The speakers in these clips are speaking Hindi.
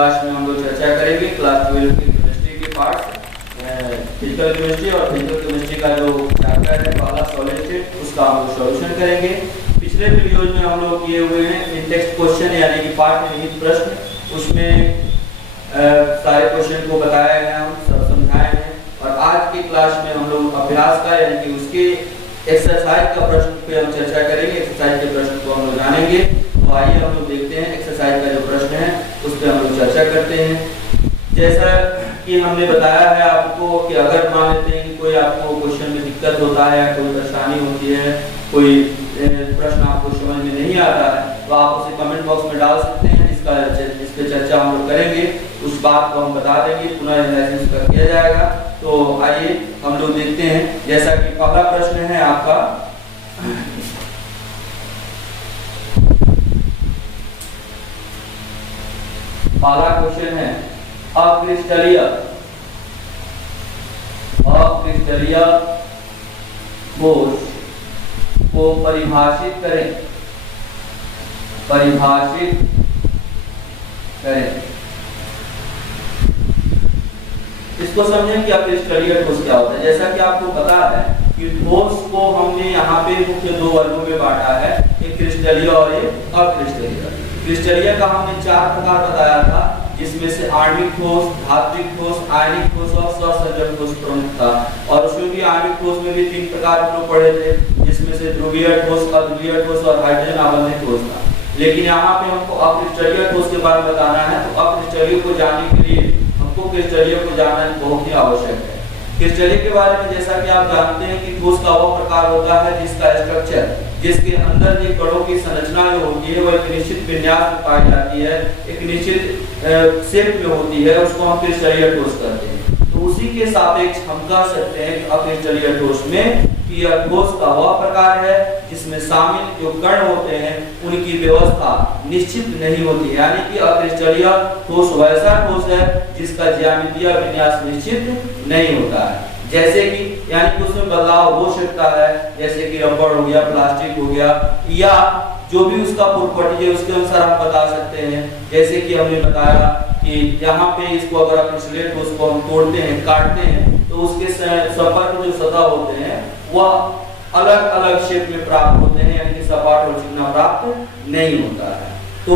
क्लास में हम लोग चर्चा करेंगे क्लास 12 की केमिस्ट्री के पार्ट्स, फिजिकल केमिस्ट्री और फिजिकल केमिस्ट्री का जो चैप्टर है पहला सॉलिड स्टेट, उसका हम लोग सॉल्यूशन करेंगे। पिछले वीडियोज में हम लोग किए हुए हैं इन टेक्स्ट क्वेश्चन यानी कि पाठ में निहित प्रश्न, उसमें सारे क्वेश्चन को बताया है, हम सब समझाए हैं। और आज की क्लास में हम लोग अभ्यास का यानी कि उसके एक्सरसाइज का प्रश्न पे हम चर्चा करेंगे, एक्सरसाइज के प्रश्न को हम लोग जानेंगे। तो आइए हम लोग देखते हैं एक्सरसाइज का जो प्रश्न है उस पर हम लोग चर्चा करते हैं। जैसा कि हमने बताया है आपको कि अगर मान लेते हैं कि कोई आपको क्वेश्चन में दिक्कत होता है, कोई परेशानी होती है, कोई प्रश्न आपको समझ में नहीं आता है, तो आप उसे कमेंट बॉक्स में डाल सकते हैं। इस पे चर्चा हम लोग करेंगे, उस बात को हम बता देंगे, पुनः एनालिसिस कर किया जाएगा। तो आइए हम लोग देखते हैं। जैसा कि पहला प्रश्न है आपका, पहला क्वेश्चन है अक्रिस्टलीय ठोस को परिभाषित करें। इसको समझें कि अक्रिस्टलीय ठोस क्या होता है। जैसा कि आपको पता है कि ठोस को हमने यहाँ पे मुख्य दो वर्गों में बांटा है, एक क्रिस्टलीय और एक अक्रिस्टलीय। क्रिस्टलीय का हमने 4 प्रकार बताया था, जिसमें से आणविक ठोस, धात्विक ठोस, आयनिक ठोस और सहसंयोजक ठोस प्रमुख था। और उसमें भी आणविक ठोस में भी 3 प्रकार हम लोग पढ़े थे, जिसमें से ध्रुवीय ठोस, अध्रुवीय ठोस और हाइड्रोजन आवरणित ठोस था। लेकिन यहाँ पे हमको अक्रिस्टलीय ठोस के बारे में बताना है, तो अक्रिस्टलीय को जानने के लिए हमको क्रिस्टलीय को जानना बहुत ही आवश्यक है। क्रिस्टलीय के बारे में जैसा कि आप जानते हैं कि ठोस का वो प्रकार होता है जिसका स्ट्रक्चर, जिसके अंदर ये कणों की संरचना जो होती है वो एक निश्चित विन्यास में पाई जाती है, एक निश्चित शेप में होती है, उसको हम क्रिस्टलीय ठोस कहते हैं। तो उसी के सापेक्ष हम कह सकते हैं कि अक्रिस्टलीय ठोस में कि यह ठोस का वह प्रकार है जिसमें शामिल जो कण होते हैं उनकी व्यवस्था निश्चित नहीं होती, यानी कि अक्रिस्टलीय ठोस वैसा ठोस है जिसका ज्यामितीय विन्यास निश्चित नहीं होता है। जैसे कि यानी कि उसमें बदलाव हो सकता है, जैसे कि रबड़ हो गया, प्लास्टिक हो गया, या जो भी उसका प्रॉपर्टी है उसके अनुसार हम बता सकते हैं। जैसे कि हमने बताया कि यहाँ पे इसको अगर अक्रिस्टलीय ठोस को हम तोड़ते हैं, काटते हैं, तो उसके संपर्क जो सतह होते हैं वह अलग अलग शेप में प्राप्त होते हैं, यानी कि सपाट और चिकना प्राप्त नहीं होता है। तो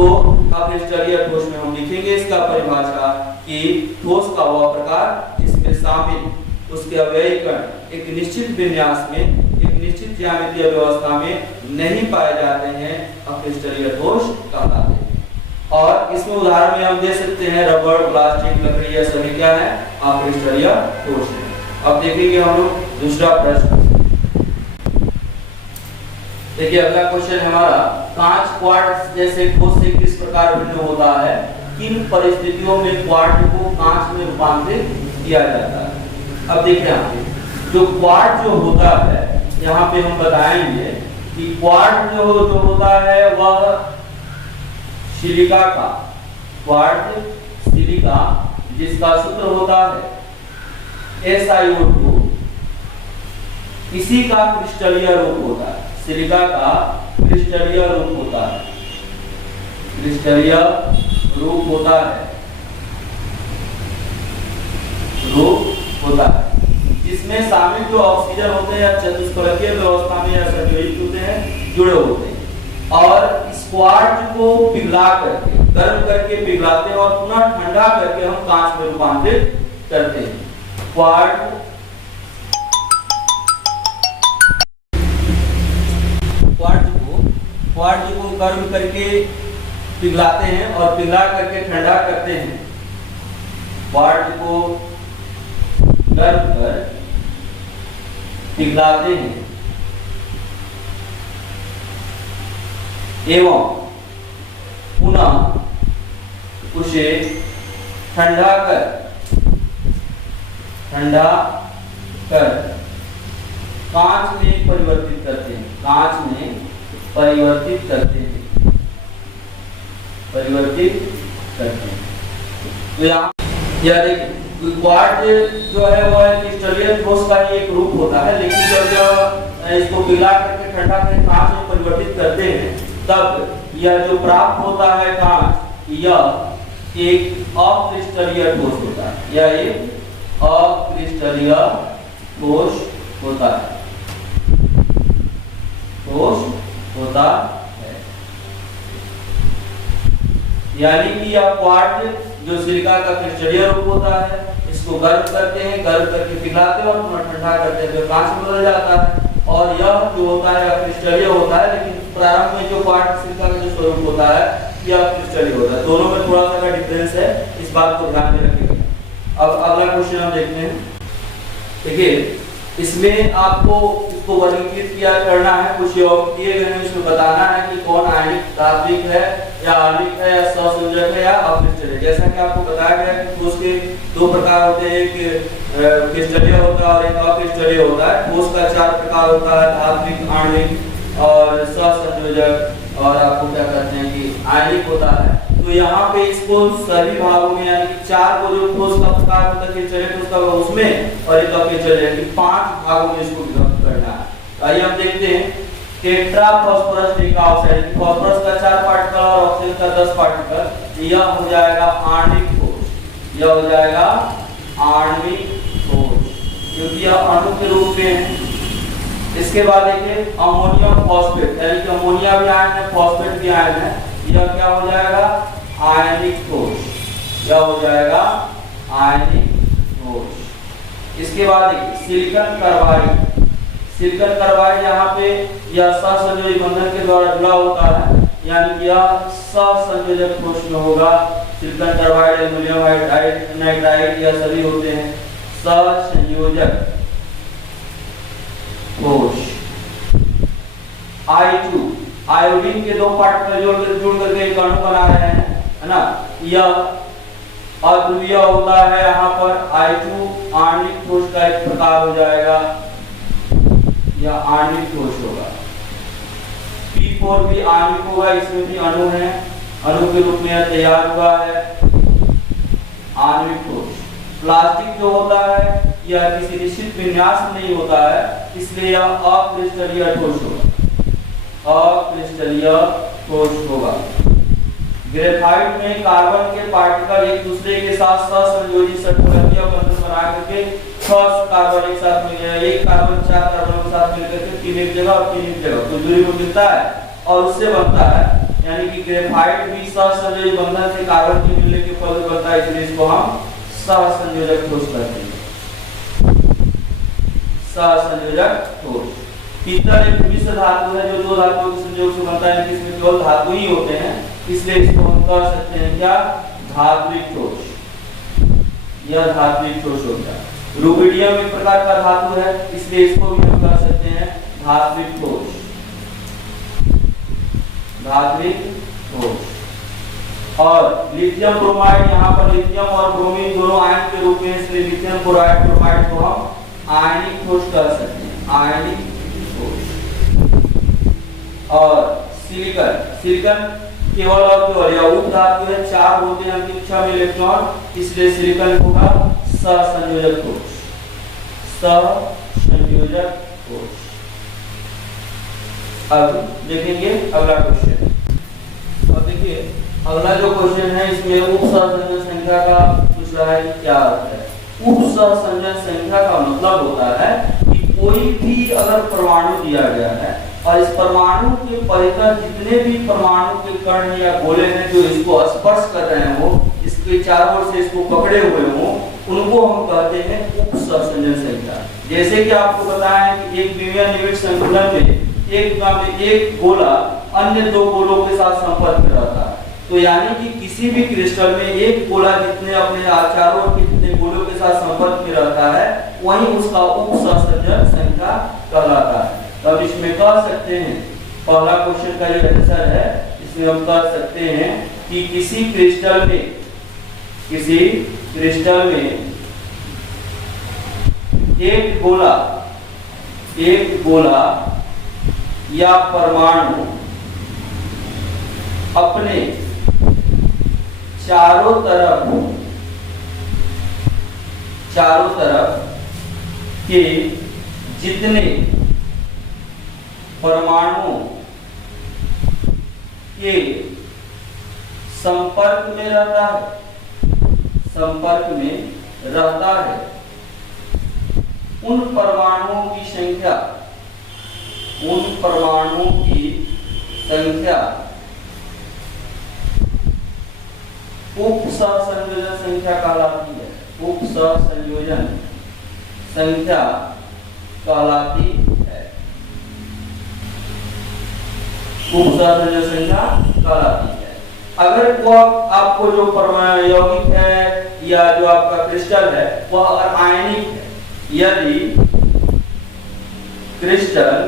अक्रिस्टलीय ठोस में हम लिखेंगे इसका परिभाषा कि ठोस का वह प्रकार जिसमें शामिल उसके अवयवी कण एक निश्चित विन्यास में, एक निश्चित ज्यामितीय व्यवस्था में नहीं पाए जाते हैं, अक्रिस्टलीय ठोस कहलाते हैं। और इसमें उदाहरण में हम दे सकते हैं रबड़, प्लास्टिक, लकड़ी, यह सभी क्या है, अक्रिस्टलीय ठोस है। अब देखेंगे हम लोग दूसरा प्रश्न। देखिए अगला क्वेश्चन हमारा, कांच क्वार्ट्ज जैसे ठोस से किस प्रकार भिन्न होता है, किन परिस्थितियों में क्वार्ट्ज को कांच में रूपांतरित किया जाता है। अब देखिए यहाँ पे जो क्वार्ट्ज जो होता है, यहाँ पे हम बताएंगे कि क्वार्ट्ज जो होता है वह सिलिका का, क्वार्ट्ज सिलिका जिसका सूत्र होता है SiO2, इसी का क्रिस्टलीय रूप होता है, सिलिका का क्रिस्टलीय रूप होता है, क्रिस्टलीय रूप होता है, जिसमें शामिल जो ऑक्सीजन होते हैं चतुष्फलकीय व्यवस्था में या संयोजित होते हैं, जुड़े होते हैं। और इस क्वार्ट्ज को पिघला करके, गर्म करके पिघलाते हैं और पुनः ठंडा करके हम कांच में रूपांतरित करते हैं। क्वार्ट्ज को गर्म करके पिघलाते हैं और पिघला करके ठंडा करते हैं। क्वार्ट्ज को गर्म कर पिघलाते हैं एवं पुनः उसे ठंडा कर कांच में परिवर्तित करते हैं, कांच में परिवर्तित करते हैं। तो यहाँ यह देखिए क्वार्ट्ज जो है वह क्रिस्टलीय ठोस का ही एक रूप होता है, लेकिन जब इसको पिघला करके ठंडा करके कांच में परिवर्तित करते हैं तब यह जो प्राप्त होता है कांच, यह एक अक्रिस्टलीय ठोस होता है, या एक अक्रिस्टलीय ठोस होता है, ठोस होता है। यानी कि यह क्वार्ट्ज जो सिलिका का क्रिस्टलीय रूप होता है, इसको गर्म करते हैं, गर्म करके पिघलाते हैं और पुनः ठंडा करते हैं तो कांच में बदल जाता है। और यह जो होता है क्रिस्टलीय होता है, लेकिन प्रारंभ में जो क्वार्ट्ज सिलिका का जो स्वरूप होता है यह क्रिस्टलीय होता है। दोनों में थोड़ा सा का डिफरेंस है, इस बात को ध्यान में रखिएगा। अब अगला क्वेश्चन हम देखते हैं। देखिए इसमें आपको इसको वर्गीकृत किया करना है, कुछ योग दिए गए हैं, इसमें बताना है कि कौन आयनिक धात्विक है या आणविक है या सहसंयोजक है या अक्रिस्टलीय। जैसा कि आपको बताया गया कि ठोस के दो प्रकार होते हैं, एक क्रिस्टलीय होता है और एक अक्रिस्टलीय होता है। ठोस का चार प्रकार होता है, धात्विक, आणविक और सहसंयोजक, और आपको क्या कहते हैं कि आयनिक होता है। तो यहाँ पे इसको सभी भागों में यानी कि चार को जो ठोस का प्रकार होता है क्रिस्टलीय ठोस का उसमें, और एक अक्रिस्टलीय यानी 5 भागों में इसको विभक्त करना है। आइए हम देखते हैं। टेट्रा फास्फोरस ट्रिऑक्साइड, फास्फोरस का 4 पार्टिकल और ऑक्सीजन का 10 पार्टिकल, यह हो जाएगा आणविक ठोस, यह हो जाएगा आणविक ठोस क्योंकि यह अणु के रूप में है। इसके बाद देखिए अमोनियम फॉस्फेट, यानी कि अमोनिया भी आयन है, फॉस्फेट भी आयन है, यह क्या हो जाएगा आयनिक ठोस, यह हो जाएगा आयनिक ठोस। इसके बाद देखिए सिलिकॉन कार्बाइड, सिलिकॉन कार्बाइड यहाँ पे यह सहसंयोजी बंधन के द्वारा जुड़ा होता है, यानी कि यह सहसंयोजक ठोस में होगा। Silicon carbide, aluminium hydride, nitride यह सभी होते हैं सहसंयोजक ठोस। I2 आयोडीन के 2 पार्टिकल जुड़ करके एक अणु बना रहे हैं, है ना। यह अध्रुवीय होता है, यहाँ पर I2 आणविक ठोस का एक प्रकार हो जाएगा, यह आणविक ठोस होगा। P4 भी आणविक होगा, इसमें भी अणु है, अणु के रूप में यह तैयार हुआ है, आणविक ठोस। प्लास्टिक जो होता है यह किसी निश्चित विन्यास में नहीं होता है, इसलिए यह अक्रिस्टलीय ठोस होगा, अक्रिस्टलीय ठोस होगा। ग्रेफाइट में कार्बन के पार्टिकल एक दूसरे के साथ सहसंयोजी षटकोणीय बंधन बना करके 6 कार्बन एक साथ मिल गया, एक कार्बन 4 कार्बन के साथ मिलकर के 3 एक जगह और 3 एक जगह कुछ दूरी पर मिलता है और उससे बनता है, यानी कि ग्रेफाइट भी सहसंयोजी बंधन से कार्बन के मिलने के फल बनता है, इसलिए इसको हम सहसंयोजक ठोस कहते हैं, सहसंयोजक ठोस। पीतल एक मिश्र धातु है जो 2 धातुओं के संयोग से बनता है, इसमें केवल धातु ही होते हैं, इसलिए इसको हम कह सकते हैं क्या धात्विक ठोस, यह धात्विक ठोस हो गया। रुबिडियम एक प्रकार का धातु है, इसलिए इसको भी हम कह सकते हैं धात्विक ठोस, धात्विक ठोस। और लिथियम ब्रोमाइड, यहाँ पर लिथियम और ब्रोमीन दोनों आयन के रूप में, इसलिए लिथियम क्लोराइड ब्रोमाइड को हम आयनिक ठोस कह सकते हैं, आयनिक ठोस। और सिलिकॉन, सिलिकॉन केवल और केवल यह उप धातु है, 4 होते हैं अंतरिक्ष में इलेक्ट्रॉन, इसलिए सिलिकॉन होगा सहसंयोजक ठोस, सहसंयोजक ठोस। अब देखेंगे अगला क्वेश्चन। अब देखिए अगला जो क्वेश्चन है इसमें उप सहसंयोजक संख्या का पूछ रहा है कि क्या अर्थ है। उप सहसंयोजक संख्या का मतलब होता है कि कोई भी अगर परमाणु दिया गया है और इस परमाणु के परितः जितने भी परमाणु के कण या गोले हैं जो इसको स्पर्श कर रहे हो, इसके चारों ओर से इसको पकड़े हुए हो, उनको हम कहते हैं उप सहसंयोजक संख्या। जैसे कि आपको बताया कि एक विमीय निविड़ संतुलन में एक गोला अन्य 2 गोलों के साथ संपर्क में रहता है, तो यानी कि किसी भी क्रिस्टल में एक गोला जितने अपने चारों ओर के जितने गोलों के साथ संपर्क में रहता है वही उसका उप सहसंयोजक संख्या कहलाता है। तो अब इसमें कह सकते हैं, पहला क्वेश्चन का ये आंसर है, इसमें हम कह सकते हैं कि किसी क्रिस्टल में एक गोला या परमाणु अपने चारों तरफ के जितने परमाणुओं के संपर्क में रहता है, संपर्क में रहता है उन परमाणुओं की संख्या उपसहसंयोजन संख्या कहलाती है। उपसहसंयोजन संख्या कहलाती है। उपसहसंयोजन संख्या कहलाती है। अगर वो आपको जो परमाणु यौगिक है या जो आपका क्रिस्टल है वह अगर आयनिक है, यदि क्रिस्टल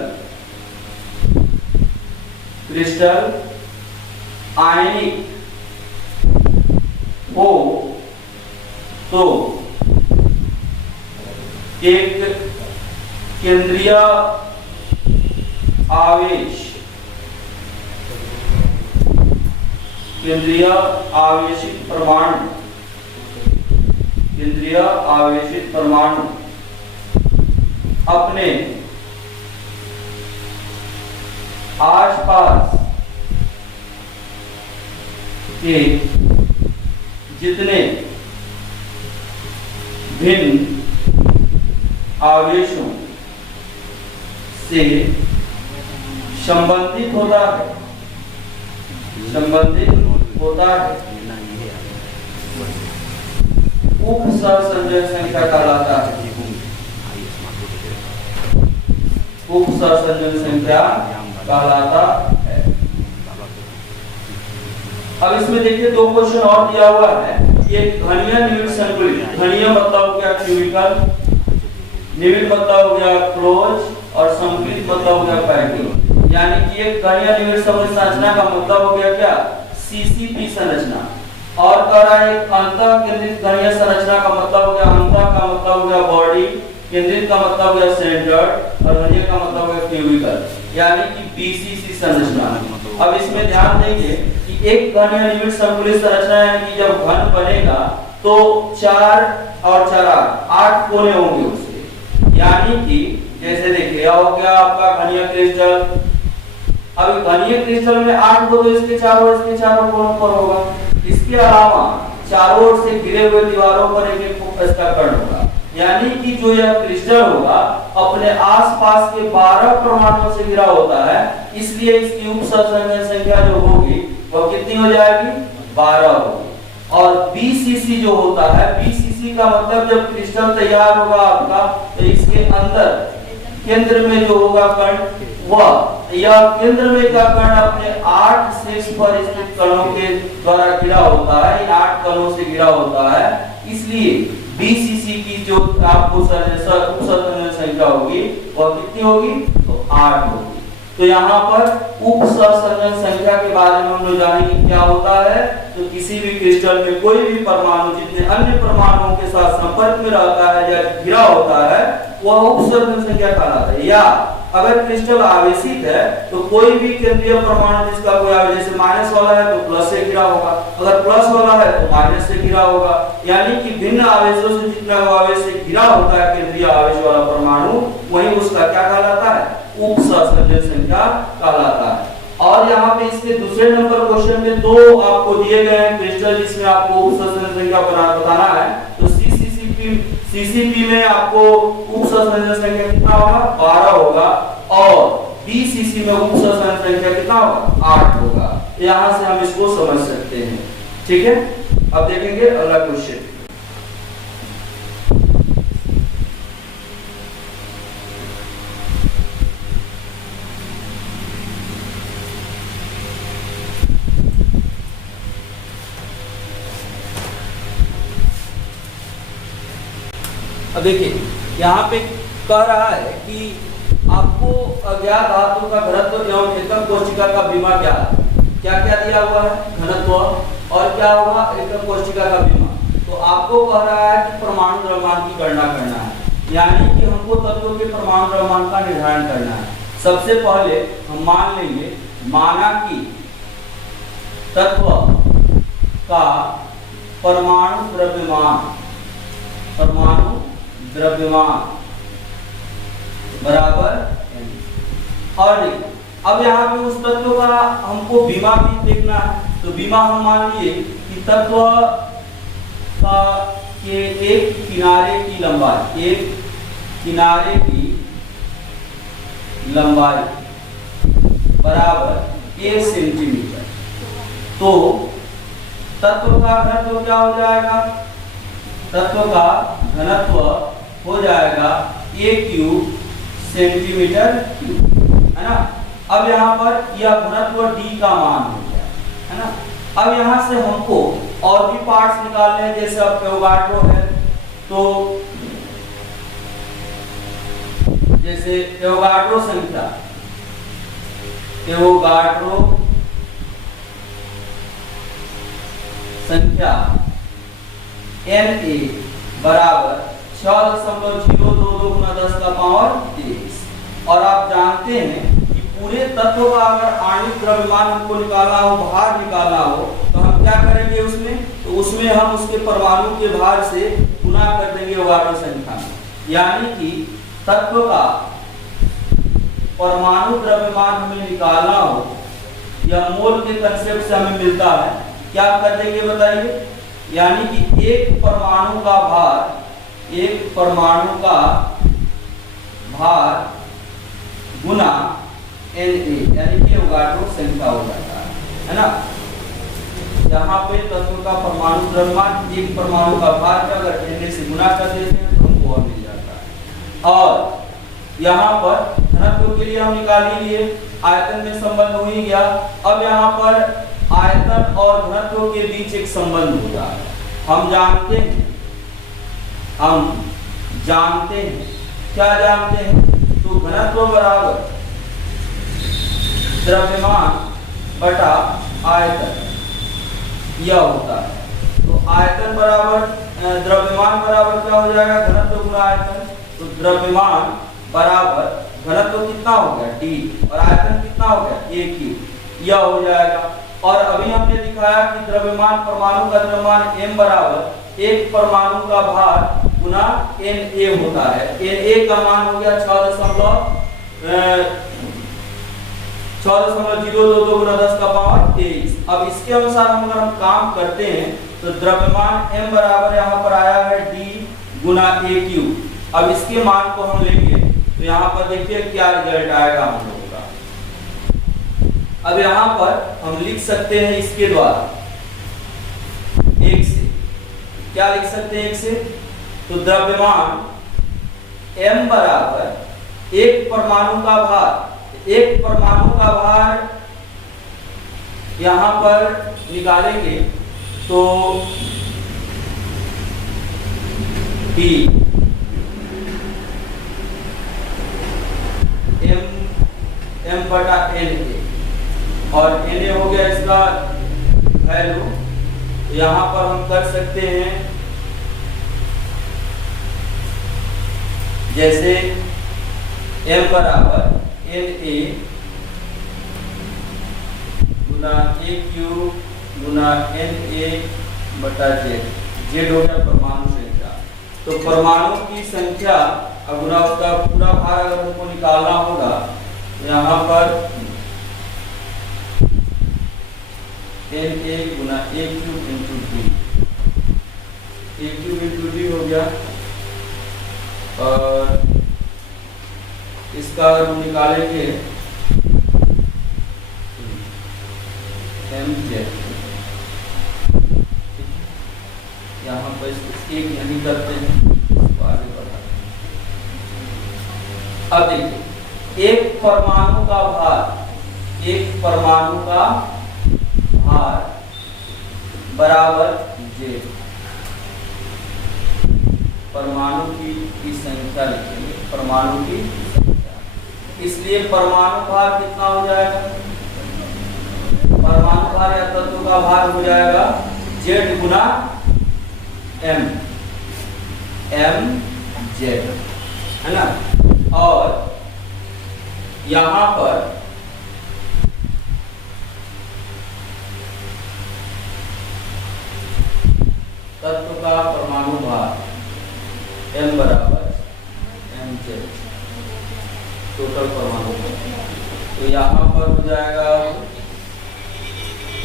आयनिक हो तो एक केंद्रीय आवेशित परमाणु अपने आसपास के जितने भिन्न आवेशों से संबंधित होता है उपसहसंयोजन संख्या कहलाता है। उपसहसंयोजन संख्या कहलाता है। अब इसमें देखिए दो क्वेश्चन और दिया हुआ है। एक घनीय निविड़ संकुलित, घनीय मतलब हो गया क्यूबिकल, निविड़ मतलब हो गया क्लोज और संकुलित मतलब हो गया पैकिंग। यानी कि एक घनीय निविड़ संरचना का मतलब हो गया क्या, सीसीपी संरचना। और कह रहा है अंतः केंद्रित घनीय संरचना का मतलब हो गया, अंतः का मतलब हो गया बॉडी, केंद्रित का मतलब हो गया सेंटर्ड और घनीय का मतलब हो गया क्यूबिकल, यानी कि बीसीसी संरचना। अब इसमें ध्यान देंगे कि एक घनीय निविड़ संकुलित संरचना यानी कि जब घन बनेगा तो 4 और 4 8 कोने होंगे उसके। यानी कि जैसे देखिए हो गया आपका घनीय क्रिस्टल। अब घनीय क्रिस्टल में 8 को तो इसके चारों कोनों पर होगा। इसके अलावा चारों ओर से घिरे हुए दीवारों पर एक फोकस का कण होगा। यानी कि जो यह क्रिस्टल होगा अपने आसपास के 12 परमाणुओं से घिरा होता है, इसलिए इसकी उपसहसंयोजन संख्या जो होगी वह कितनी हो जाएगी, 12 होगी। और बीसीसी जो होता है, बीसीसी का मतलब जब क्रिस्टल तैयार होगा आपका तो इसके अंदर केंद्र में जो होगा कण वह या केंद्र में का कण अपने 8 शीर्ष पर स्थित कणों के द्वारा घिरा होता है, 8 कणों से घिरा होता है। इसलिए बीसीसी की जो आपको उपसहसंयोजन संख्या होगी वह कितनी होगी, तो 8 होगी। तो यहाँ पर उपसहसंयोजन संख्या के बारे में हम लोग जानेंगे क्या होता है। तो किसी भी क्रिस्टल में कोई भी परमाणु जितने अन्य परमाणुओं के साथ संपर्क में रहता है या घिरा होता है वह उपसहसंयोजन संख्या कहलाता है। या अगर क्रिस्टल आवेशित है तो कोई भी केंद्रीय परमाणु जिसका कोई आवेश, जैसे माइनस वाला है तो प्लस से घिरा होगा, अगर प्लस वाला है तो माइनस से घिरा होगा। यानी कि भिन्न आवेशों से जितना आवेश से घिरा होता है केंद्रीय आवेश वाला परमाणु, वही उसका क्या कहलाता है, उपसहसंयोजन संख्या कहलाता है। और यहाँ पे इसके दूसरे नंबर क्वेश्चन में 2 आपको दिए गए हैं क्रिस्टल जिसमें आपको उपसहसंयोजन संख्या बताना है। तो सीसीपी में आपको उपसहसंयोजन संख्या कितना होगा, 12 होगा। और बीसीसी में उपसहसंयोजन संख्या कितना होगा, 8 होगा। यहाँ से हम इसको समझ सकते हैं। ठीक है, अब देखेंगे अगला क्वेश्चन। अब देखिए यहाँ पे कह रहा है कि आपको अज्ञात धातु का घनत्व एवं एकम कोशिका का बीमा क्या है। क्या क्या दिया हुआ है, घनत्व और क्या होगा, एकम कोशिका का बीमा। तो आपको कह रहा है कि परमाणु द्रव्यमान की गणना करना है, यानी कि हमको तत्वों के परमाणु द्रव्यमान का निर्धारण करना है। सबसे पहले हम मान लेंगे, माना कि तत्व का परमाणु द्रव्यमान बराबर n। और अब यहाँ पे उस तत्व का हमको बीमा भी देखना है। तो बीमा हम मान लिए कि तत्व का कि एक किनारे की लंबाई, एक किनारे की लंबाई बराबर 1 सेंटीमीटर, तो तत्व का घनत्व क्या हो जाएगा? तत्व का घनत्व हो जाएगा a क्यूब सेंटीमीटर क्यूब, है ना। अब यहाँ पर यह घनत्व d का मान हो गया, है ना। अब यहाँ से हमको और भी पार्ट्स निकालने हैं, जैसे अब एवोगाड्रो है, तो जैसे एवोगाड्रो संख्या, एवोगाड्रो संख्या Na बराबर 6.022 गुना 10 का पावर 23। और आप जानते हैं कि पूरे तत्व का अगर आणविक द्रव्यमान हमको निकालना हो, भार निकालना हो, तो हम क्या करेंगे उसमें? तो उसमें हम उसके परमाणु के भार से गुना कर देंगे एवोगाड्रो संख्या में। यानी कि तत्व का परमाणु द्रव्यमान हमें निकालना हो, यह मोल के कंसेप्ट से हमें मिलता है, क्या कर देंगे बताइए? यानी कि एक परमाणु का भार, एक परमाणु का भार गुना Na, यानी कि एवोगाड्रो संख्या हो जाता है ना। यहाँ पे तत्व का परमाणु द्रव्यमान एक परमाणु का भार का अगर Na से गुना कर देते हैं तो हमको मिल जाता है। और यहाँ पर घनत्व के लिए हम निकाल ही लिए, आयतन में संबंध हो ही गया। अब यहाँ पर आयतन और घनत्व के बीच एक संबंध होता है। हम जानते हैं, क्या जानते हैं? तो घनत्व बराबर द्रव्यमान बटा आयतन, यह होता है। तो आयतन बराबर द्रव्यमान बराबर क्या हो जाएगा? घनत्व गुना आयतन। तो द्रव्यमान बराबर घनत्व कितना हो गया? d, और आयतन कितना हो गया? a क्यूब, यह हो जाएगा। और अभी हमने दिखाया कि द्रव्यमान, परमाणु का द्रव्यमान m बराबर एक परमाणु का भार गुना Na होता है। Na का मान हो गया 6.022 गुना 10 का पावर 23। अब इसके अनुसार अगर हम काम करते हैं तो द्रव्यमान m बराबर यहाँ पर आया है d गुना a क्यूब। अब इसके मान को हम लेंगे तो यहाँ पर देखिए क्या रिजल्ट आएगा हम लोगों का। अब यहाँ पर हम लिख सकते हैं इसके द्वारा 1 से, क्या लिख सकते हैं 1 से? तो द्रव्यमान m बराबर एक परमाणु का भार, एक परमाणु का भार यहाँ पर निकालेंगे तो d m बटा Na, और Na हो गया इसका वैल्यू। यहाँ पर हम कर सकते हैं जैसे m बराबर Na Guna a cube Guna Na बटा z हो गया परमाणु संख्या। तो परमाणु की संख्या गुना उसका पूरा भार अगर हमको निकालना होगा तो यहाँ पर Na Guna a cube into d, a cube into d हो गया। और इसका हम निकालेंगे mz, यहाँ पर इसकी नहीं करते हैं, इसको आगे बढ़ाते हैं। अब देखिए एक परमाणु का भार, एक परमाणु का भार बराबर z, परमाणु की संख्या लिखेंगे, परमाणु की संख्या। इसलिए परमाणु भार कितना हो जाएगा? परमाणु भार या तत्व का भार हो जाएगा z गुना m, mz, है ना। और यहाँ पर तत्व का परमाणु भार m बराबर mz, टोटल परमाणु। तो यहाँ पर हो जाएगा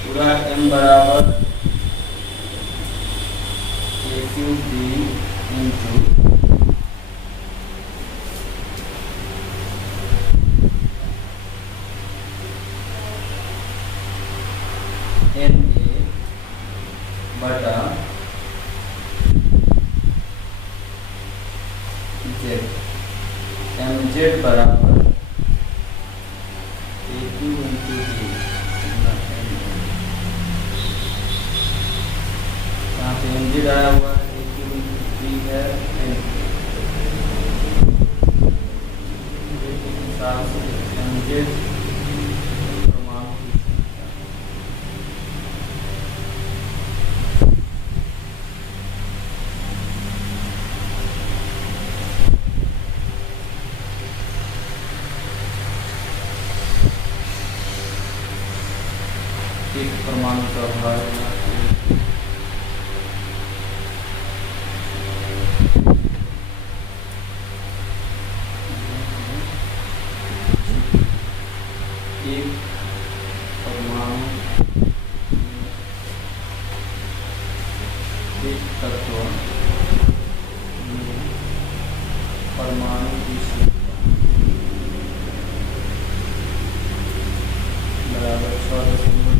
पूरा m बराबर AQD into NA बटा Z, MZ बराबर AQ into D। यहाँ पे MZ आया हुआ है, AQ into D है, MZ एक परमाणु का भार एक परमाणु एक तत्व परमाणु की बराबर 6.0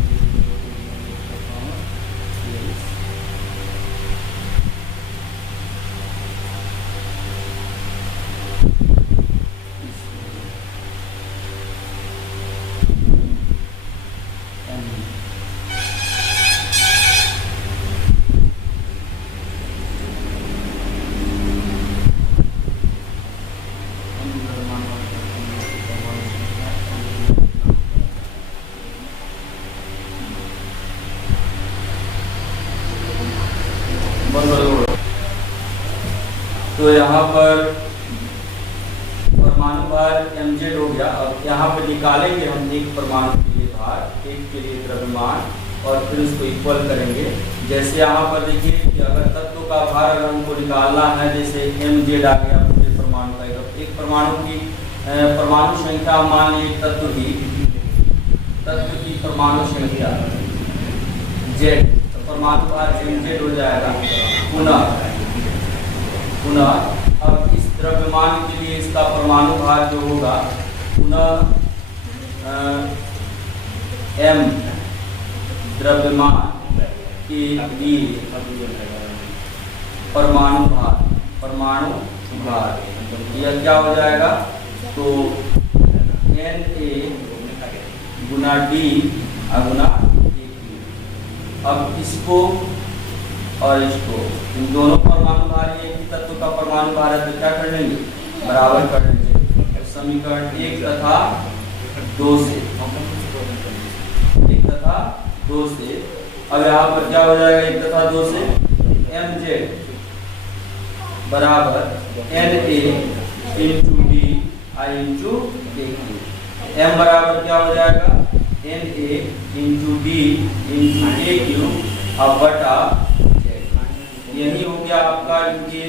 तो यहाँ पर परमाणु भार mz हो गया। अब यहाँ पर निकालेंगे हम एक परमाणु के लिए भार, एक के लिए द्रव्यमान, और फिर उसको इक्वल करेंगे। जैसे यहाँ पर देखिए कि अगर तत्व का भार अगर हमको निकालना है, जैसे mz आ गया पूरे परमाणु का, एक परमाणु की परमाणु संख्या मान लीजिए तत्व की परमाणु संख्या z, तो परमाणु भार mz हो जाएगा। पुनः अब इस द्रव्यमान के लिए इसका परमाणु भार जो होगा पुनः m द्रव्यमान के लिए परमाणु भार यह क्या हो जाएगा, तो Na गुना D गुना AQ। अब इसको और इसको, इन दोनों परमाणु भार एक ही तत्व का परमाणु भार है, तो क्या कर लेंगे, बराबर कर लेंगे। समीकरण 1 तथा 2 से, 1 तथा 2 से, अब यहाँ पर क्या हो जाएगा 1 तथा 2 से, mz बराबर Na into D into AQ। m बराबर क्या हो जाएगा, Na into D into AQ अब बटा। यही हो गया आपका इनके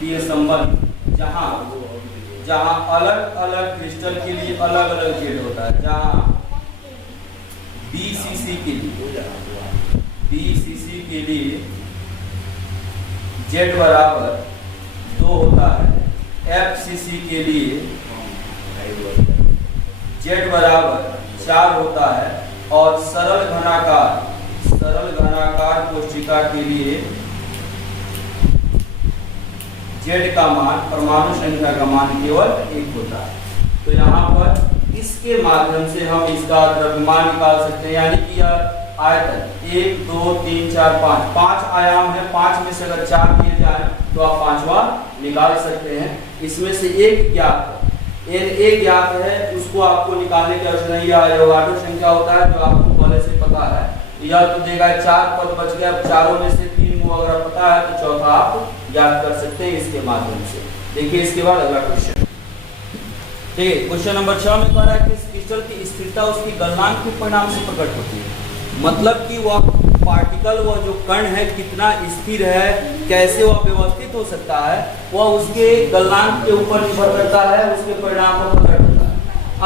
लिए संबंध, जहाँ अलग अलग क्रिस्टल के लिए अलग अलग जेड होता है। जहाँ BCC के लिए जेड बराबर 2 होता है, FCC के लिए जेड बराबर 4 होता है, और सरल घनाकार कोशिका के लिए जेड का मान, परमाणु संख्या का मान केवल 1 होता है। तो यहाँ पर इसके माध्यम से हम इसका द्रव्यमान निकाल सकते हैं, यानी कि यह आयतन 1 2 3 4 5 आयाम है। 5 में से अगर 4 दिए जाए तो आप 5वां निकाल सकते हैं। इसमें से एक ज्ञात है, Na ज्ञात है, उसको आपको निकालने की आवश्यकता नहीं है। एवोगाड्रो संख्या होता है जो आपको पहले से पता है। यह तो देगा 4 पद बच गया, चारों में से 3 को अगर पता है तो चौथा आप याद कर सकते हैं इसके माध्यम से। देखिए इसके बाद अगला क्वेश्चन, ठीक है, क्वेश्चन नंबर 6 में कह रहा है कि क्रिस्टल की स्थिरता उसकी गलनांक के परिणाम से प्रकट होती है। मतलब कि वह पार्टिकल, वह जो कण है कितना स्थिर है, कैसे वह व्यवस्थित हो सकता है, वह उसके गलनांक के ऊपर निर्भर करता है, उसके परिणाम पर प्रकट होता है।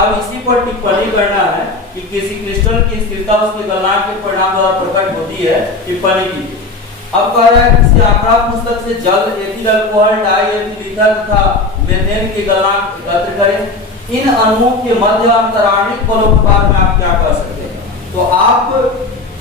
अब इसी पर टिप्पणी करना है कि किसी क्रिस्टल की स्थिरता उसके गलनांक के परिणाम द्वारा प्रकट होती है। टिप्पणी कीजिए। अब कह रहा है किसी आंकड़ा पुस्तक से जल, ethyl alcohol, die ethyl ether तथा मेथेन के गलनांक एकत्र करें। इन अणुओं के मध्य अंतराणिक बलों के बारे में आप क्या कर सकते हैं? तो आप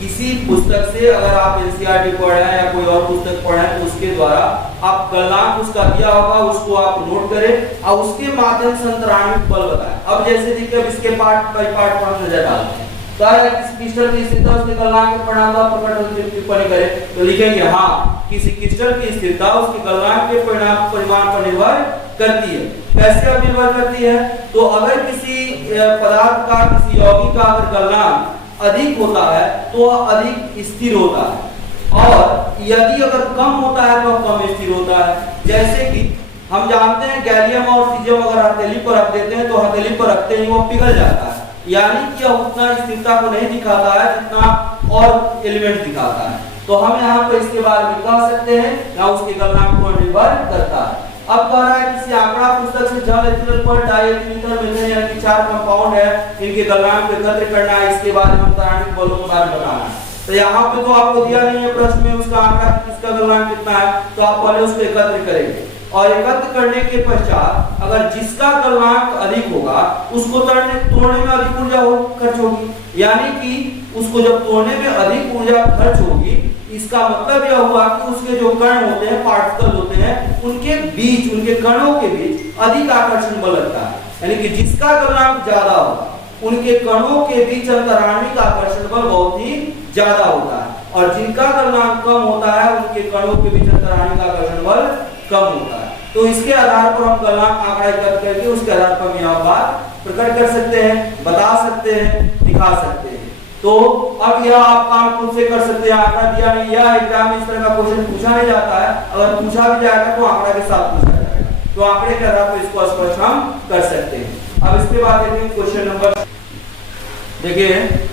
किसी पुस्तक से, अगर आप एनसीईआरटी पढ़े हैं या कोई और पुस्तक पढ़े हैं, तो उसके द्वारा आप गलनांक उसका दिया होगा, उसको आप नोट करें और उसके माध्यम से अंतराणिक बल बताएं। अब जैसे देखिए, अब इसके पार्ट बाय पार्ट पर नजर डालते हैं। तो किसी क्रिस्टल की स्थिरता उसके गलनांक के परिणाम द्वारा प्रकट होती है, टिप्पणी करें तो लिखेंगे हाँ, किसी क्रिस्टल की स्थिरता उसके गलनांक के परिमाण पर निर्भर करती है। कैसे अब निर्भर करती है? तो अगर किसी पदार्थ का, किसी यौगिक का अगर गलनांक अधिक होता है तो वह अधिक स्थिर होता है, और यदि अगर कम होता है तो कम स्थिर होता है। जैसे कि हम जानते हैं गैलियम और सीजियम अगर हथेली पर रख देते हैं तो हथेली पर रखते ही वो पिघल जाता है, यानी कि यह उतना स्थिरता को नहीं दिखाता है जितना और एलिमेंट दिखाता है। तो हम यहाँ पर इसके बारे में कह सकते हैं या उसके गलनांक पर निर्भर करता है। अब कह रहा है किसी आंकड़ा पुस्तक से जल, ethyl alcohol, die ethyl ether, methane यानी कि 4 कंपाउंड है, इनके गलनांक को एकत्र करना है, इसके बारे में अंतराणिक बलों के बारे में बताना है। तो यहाँ पे तो आपको दिया नहीं है प्रश्न में उसका आंकड़ा किसका गलनांक कितना है, तो आप पहले उसको एकत्र करेंगे और एकत्र करने के पश्चात अगर जिसका गलनांक अधिक होगा उसको तोड़ने में अधिक ऊर्जा खर्च होगी, यानी कि उसको जब तोड़ने में अधिक ऊर्जा खर्च होगी, इसका मतलब यह हुआ कि उसके जो कण होते हैं, पार्टिकल होते हैं, उनके बीच, उनके कणों के बीच अधिक आकर्षण बल लगता है। यानी कि जिसका गलनांक ज्यादा होगा उनके कणों के बीच अंतराणिक आकर्षण बल बहुत ही ज्यादा होता है, और जिनका गलनांक कम होता है उनके कणों के बीच अंतराणिक आकर्षण बल कम होता है। तो इसके आधार पर हम गलनांक आंकड़ा एकत्र करके उसके आधार पर हम यहाँ बात प्रकट कर सकते हैं, बता सकते हैं, दिखा सकते हैं। तो अब यह आप काम खुद से कर सकते हैं। आंकड़ा दिया नहीं, यह एग्जाम में इस तरह का क्वेश्चन पूछा नहीं जाता है, अगर पूछा भी जाएगा तो आंकड़ा के साथ पूछा जाएगा, तो आंकड़े के आधार पर इसको स्पष्ट हम कर सकते हैं। अब इसके बाद देखिए क्वेश्चन नंबर, देखिए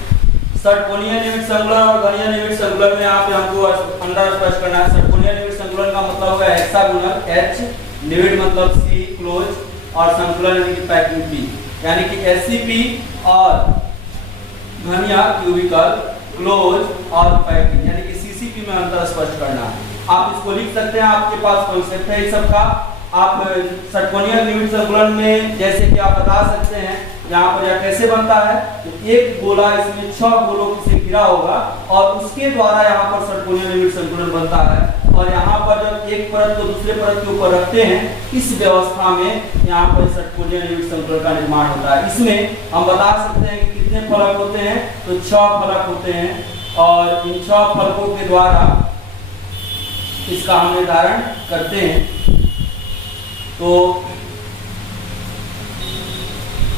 षटकोणीय निविड़ संकुलन और घनीय निविड़ संकुलन में यहाँ पे हमको अंदर स्पष्ट करना है। षटकोणीय निविड़ संकुलन का मतलब होगा हेक्सागोनल, H, निविड़ मतलब C, क्लोज, और संकुलन यानी कि पैकिंग P, यानी कि SCP और घनीय क्यूबिकल, क्लोज और पैकिंग यानी कि CCP में अंतर स्पष्ट करना है। आप इसको लिख सकते हैं, आपके पास कॉन्सेप्ट है इस सब का। आप षटकोणीय निविड़ संकुलन में जैसे कि आप बता सकते हैं यहाँ पर यह कैसे बनता है, तो एक गोला इसमें 6 गोलों से घिरा होगा और उसके द्वारा यहाँ पर षटकोणीय निविड़ संकुलन बनता है। और यहाँ पर जब एक परत को दूसरे परत के ऊपर रखते हैं, इस व्यवस्था में यहाँ पर षटकोणीय निविड़ संकुलन का निर्माण होता है। इसमें हम बता सकते हैं कि कितने फलक होते हैं, तो 6 फलक होते हैं, और इन 6 फलकों के द्वारा इसका हम निर्धारण करते हैं। तो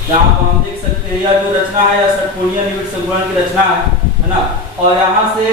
यहाँ पर हम देख सकते हैं यह जो रचना है यह षटकोणीय निविड़ संकुलन की रचना है ना, और यहाँ से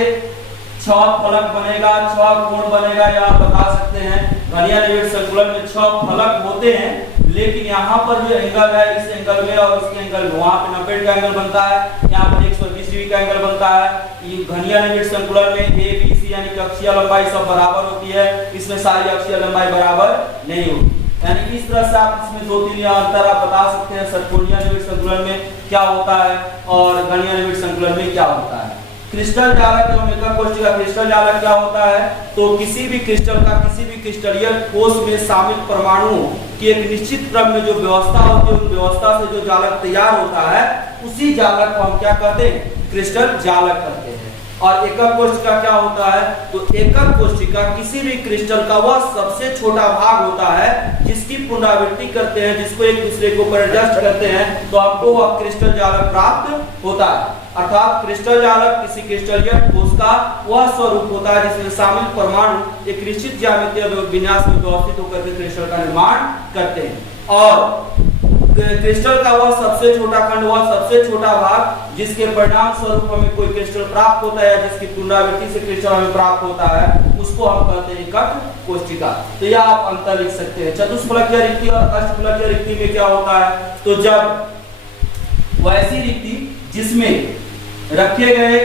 6 फलक बनेगा, 6 कोण बनेगा, यह आप बता सकते हैं। घनीय निविड़ संकुलन में 6 फलक होते हैं, लेकिन यहाँ पर जो एंगल है, इस एंगल में और इसके एंगल में, वहाँ पे 90 का एंगल बनता है, यहाँ पर 120 डिग्री का एंगल बनता है। ये घनीय निविड़ संकुलन में A, B, C यानी कि अक्षीय लंबाई सब बराबर होती है, इसमें सारी अक्षीय लंबाई बराबर नहीं होती। यानी कि इस तरह से आप इसमें 2-3 अंतर आप बता सकते हैं, षटकोणीय निविड़ संकुलन में क्या होता है और घनीय निविड़ संकुलन में क्या होता है। क्रिस्टल जालक एवं एकक कोष्ठी का क्रिस्टल जालक क्या होता है, तो किसी भी क्रिस्टल का, किसी भी क्रिस्टलीय कोष में शामिल परमाणुओं की एक निश्चित क्रम में जो व्यवस्था होती है, उन व्यवस्था से जो जालक तैयार होता है, उसी जालक को हम क्या कहते हैं, क्रिस्टल जालक कहते हैं। और एकक कोष्ठिका क्या होता है, तो एकक कोष्ठिका किसी भी क्रिस्टल का वह सबसे छोटा भाग होता है जिसकी पुनरावृत्ति करते हैं, जिसको एक दूसरे के ऊपर एडजस्ट करते हैं, तो आपको वह क्रिस्टल जालक प्राप्त होता है। अर्थात क्रिस्टल जालक किसी क्रिस्टलीय कोष का वह स्वरूप होता है जिसमें शामिल परमाणु एक निश्चित ज्यामितीय विन्यास में व्यवस्थित होकर के क्रिस्टल का निर्माण करते हैं। और क्रिस्टल का वह सबसे छोटा खंड, वह सबसे छोटा भाग जिसके परिणाम स्वरूप हमें कोई क्रिस्टल प्राप्त होता है, जिसकी पुनरावृत्ति से क्रिस्टल हमें प्राप्त होता है, उसको हम कहते हैं एकक कोष्ठिका। तो यह आप अंतर लिख सकते हैं। चतुष्फलकीय रिक्ति और अष्टफलकीय रिक्ति में क्या होता है, तो जब वैसी रिक्ति जिसमें रखे गए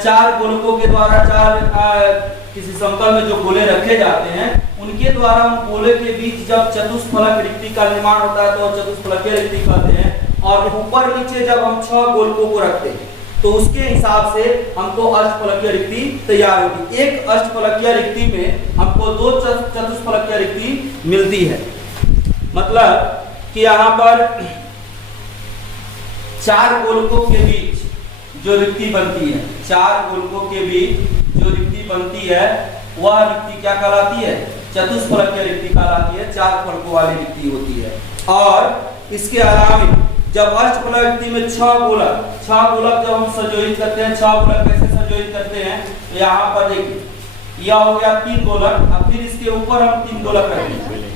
4 गोलकों के द्वारा, 4 किसी समतल में जो गोले रखे जाते हैं, उनके द्वारा उन गोले के बीच जब चतुष्फलक रिक्ति का निर्माण होता है तो चतुष्फलकीय रिक्ति कहते हैं। और ऊपर नीचे जब हम 6 गोलकों को रखते हैं, तो उसके हिसाब से हमको अष्टफलकीय रिक्ति तैयार होगी। एक अष्टफलकीय रिक्ति में हमको 2 चतुष्फलकीय रिक्ति मिलती है। मतलब कि यहाँ पर 4 गोलकों के बीच जो रिक्ति बनती है, 4 गोलकों के बीच जो रिक्ति बनती है वह रिक्ति क्या कहलाती है? चतुष्फलकीय रिक्ति कहलाती है। 4 फलकों वाली रिक्ति होती है। और इसके अलावा जब अष्टफलक रिक्ति में 6 गोलक जब हम संयोजित करते हैं, 6 गोलक कैसे संयोजित करते हैं? तो यहाँ पर देखिए यह हो गया 3 गोलक, अब फिर इसके ऊपर हम 3 गोलक रखेंगे।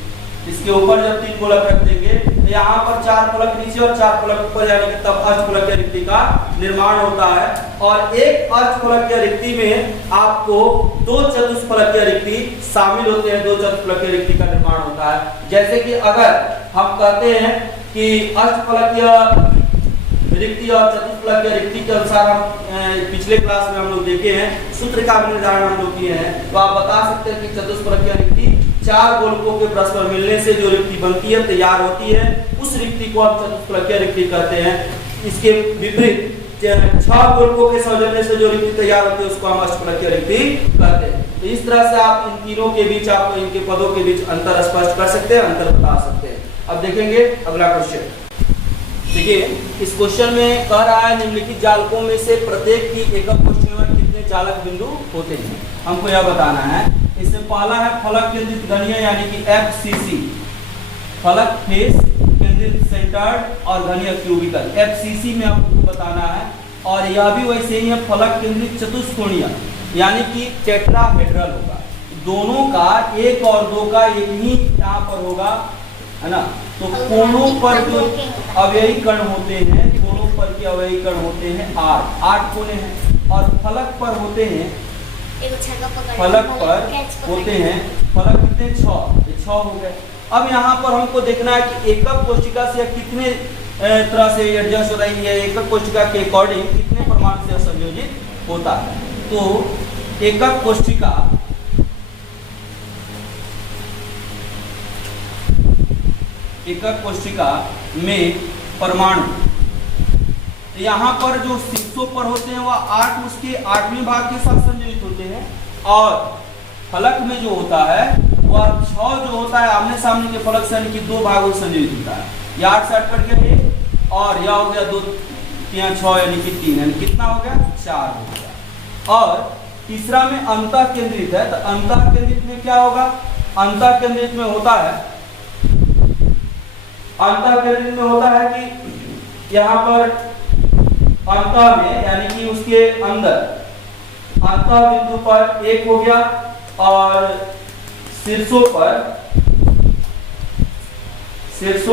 इसके ऊपर जब 3 गोलक रख देंगे तो यहाँ पर 4 फलक नीचे और 4 फलक ऊपर जाने के तब अष्टफलकीय रिक्ति का निर्माण होता है। और एक अष्टफलकीय रिक्ति में आपको 2 चतुष्फलकीय रिक्ति शामिल होते हैं, 2 चतुष्फलकीय रिक्ति का निर्माण होता है। जैसे कि अगर हम कहते हैं कि अष्टफलकीय रिक्ति और चतुष्फलकीय रिक्ति के अनुसार हम पिछले क्लास में हम लोग देखे हैं, सूत्र का निर्धारण हम लोग किए हैं, तो आप बता सकते हैं कि चतुष्फलकीय रिक्ति 4 गोलकों के परस्पर मिलने से जो रिक्ति बनती है, तैयार होती है, उस रिक्ति को हम चतुष्फलकीय रिक्ति कहते हैं। इसके विपरीत 6 गोलकों के सौजन्य से जो रिक्ति तैयार होती है उसको हम अष्टफलकीय रिक्ति कहते हैं। तो इस तरह से आप इन तीनों के बीच, आप इनके पदों के बीच अंतर स्पष्ट कर सकते हैं, अंतर बता सकते हैं। अब देखेंगे अगला क्वेश्चन। देखिए इस क्वेश्चन में कह रहा है निम्नलिखित जालकों में से प्रत्येक की एकक कोष्ठक में कितने चालक बिंदु होते हैं, हमको यह बताना है। इससे पहला है फलक केंद्रित घनीय यानी कि FCC, फलक फेस केंद्रित सेंटर्ड और घनीय क्यूबिकल, FCC में आपको बताना है। और यह भी वैसे ही है फलक केंद्रित चतुष्कोणीय यानी कि टेट्राहेड्रल होगा। दोनों का 1 और 2 का एक ही यहाँ पर होगा, है ना। तो कोणों पर जो अवयवी कण होते हैं, कोणों पर के अवयवी कण होते हैं 8 कोने हैं। और फलक पर होते हैं, फलक कितने? 6 हो गए। अब यहाँ पर हमको देखना है कि एकक कोशिका से कितने तरह से एडजस्ट हो रही है, एकक कोशिका के अकॉर्डिंग कितने प्रमाण से संयोजित होता है। तो एकक कोशिका में परमाणु यहाँ पर जो शीर्षों पर होते हैं वह 8 उसके 8वें भाग के साथ संयोजित होते हैं। और फलक में जो होता है वह 6 जो होता है आमने सामने के फलक से यानी कि 2 भागों में संयोजित होता है। यह 8 से 8 कट गया 1 और यह हो गया 2 3 6 यानी कि 3, यानी कितना हो गया? 4 हो गया। और तीसरा में अंतः केंद्रित है, तो अंतः केंद्रित में क्या होगा? अंतः केंद्रित में होता है कि यहाँ पर अंतः में यानी कि उसके अंदर अंतः बिंदु पर 1 हो गया और शीर्षों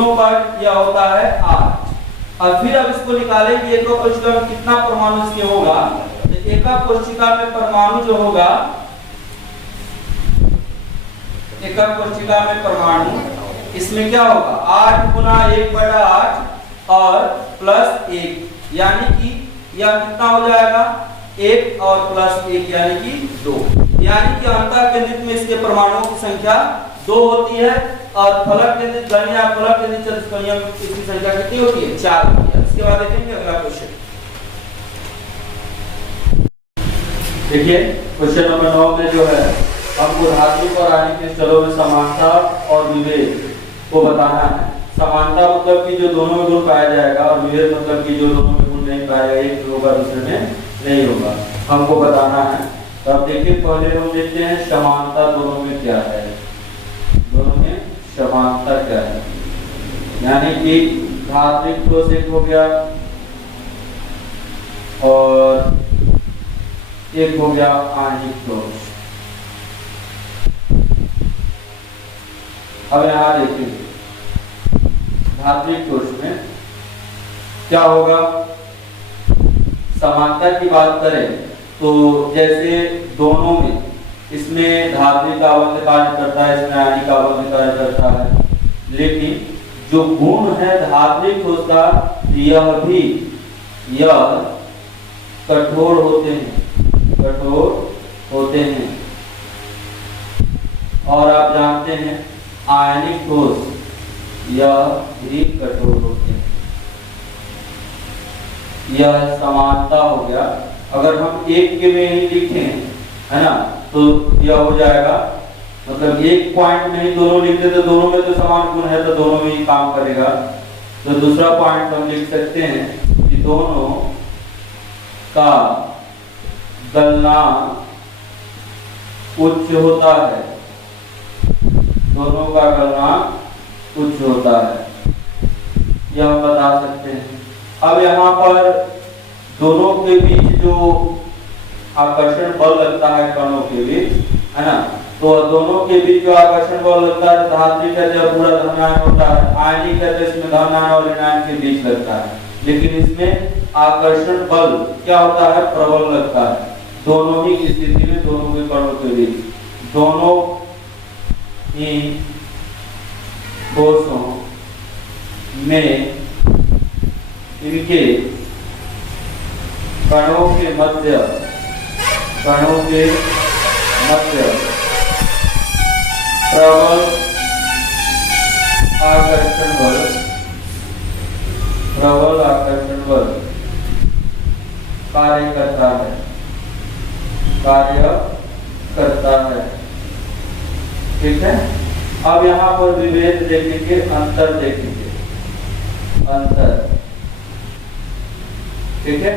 पर यह होता है 8। और फिर अब इसको निकालेंगे एकक कोशिका में कितना परमाणु इसके होगा। तो एकक कोशिका में परमाणु जो होगा, एकक कोशिका में परमाणु इसमें क्या होगा? 8 गुना 1/8 और प्लस 1 यानी कि यह कितना हो जाएगा? 1 और प्लस 1 यानी कि 2। यानी कि अंतः केंद्रित में इसके परमाणुओं की संख्या 2 होती है और फलक केंद्रित घनीय या फलक केंद्रित चतुष्कोणीय में इसकी संख्या कितनी होती है? 4 होती है। इसके बाद देखेंगे अगला क्वेश्चन। देखिए क्वेश्चन नंबर 9 में जो है हमको धात्विक और आयनिक क्रिस्टलों में समानता और विभेद को बताना है। समानता मतलब कि जो दोनों में गुण पाया जाएगा और विभेद मतलब कि जो दोनों में गुण नहीं पाया जाएगा, एक होगा दूसरे में नहीं होगा, हमको बताना है। तो अब देखिए पहले हम देखते हैं समानता दोनों में क्या है। दोनों में समानता क्या है, यानी कि धात्विक ठोस एक हो गया और एक हो गया आयनिक ठोस। अब यहाँ देखिए धात्विक ठोस में क्या होगा। समानता की बात करें तो जैसे दोनों में, इसमें धात्विक आबंध कार्य करता है, इसमें आयनिक आबंध कार्य करता है, लेकिन जो गुण है धात्विक ठोस का यह कठोर होते हैं। और आप जानते हैं आयनिक ठोस यह भी कठोर होते हैं। यह समानता हो गया। अगर हम एक के में ही लिखें, है ना, तो यह हो जाएगा, मतलब एक पॉइंट में ही दोनों लिखते तो दोनों में तो समान गुण है, तो दोनों में ही काम करेगा। तो दूसरा पॉइंट हम लिख सकते हैं कि दोनों का गलनांक उच्च होता है, दोनों का गलनांक उच्च होता है, यह हम बता सकते हैं। अब यहाँ पर दोनों के बीच जो आकर्षण बल लगता है कणों के बीच, है ना, तो दोनों के बीच जो आकर्षण बल लगता है, धात्विक है जब पूरा धनायन होता है, आयनिक है तो इसमें धनायन और ऋणायन के बीच लगता है, लेकिन इसमें आकर्षण बल क्या होता है, प्रबल लगता है। दोनों ही स्थिति में दोनों के कणों के बीच, दोनों ही कोषों में इनके कणों के मध्य प्रबल आकर्षण बल कार्य करता है। ठीक है। अब यहाँ पर विभेद देखेंगे, अंतर देखेंगे, अंतर। ठीक है।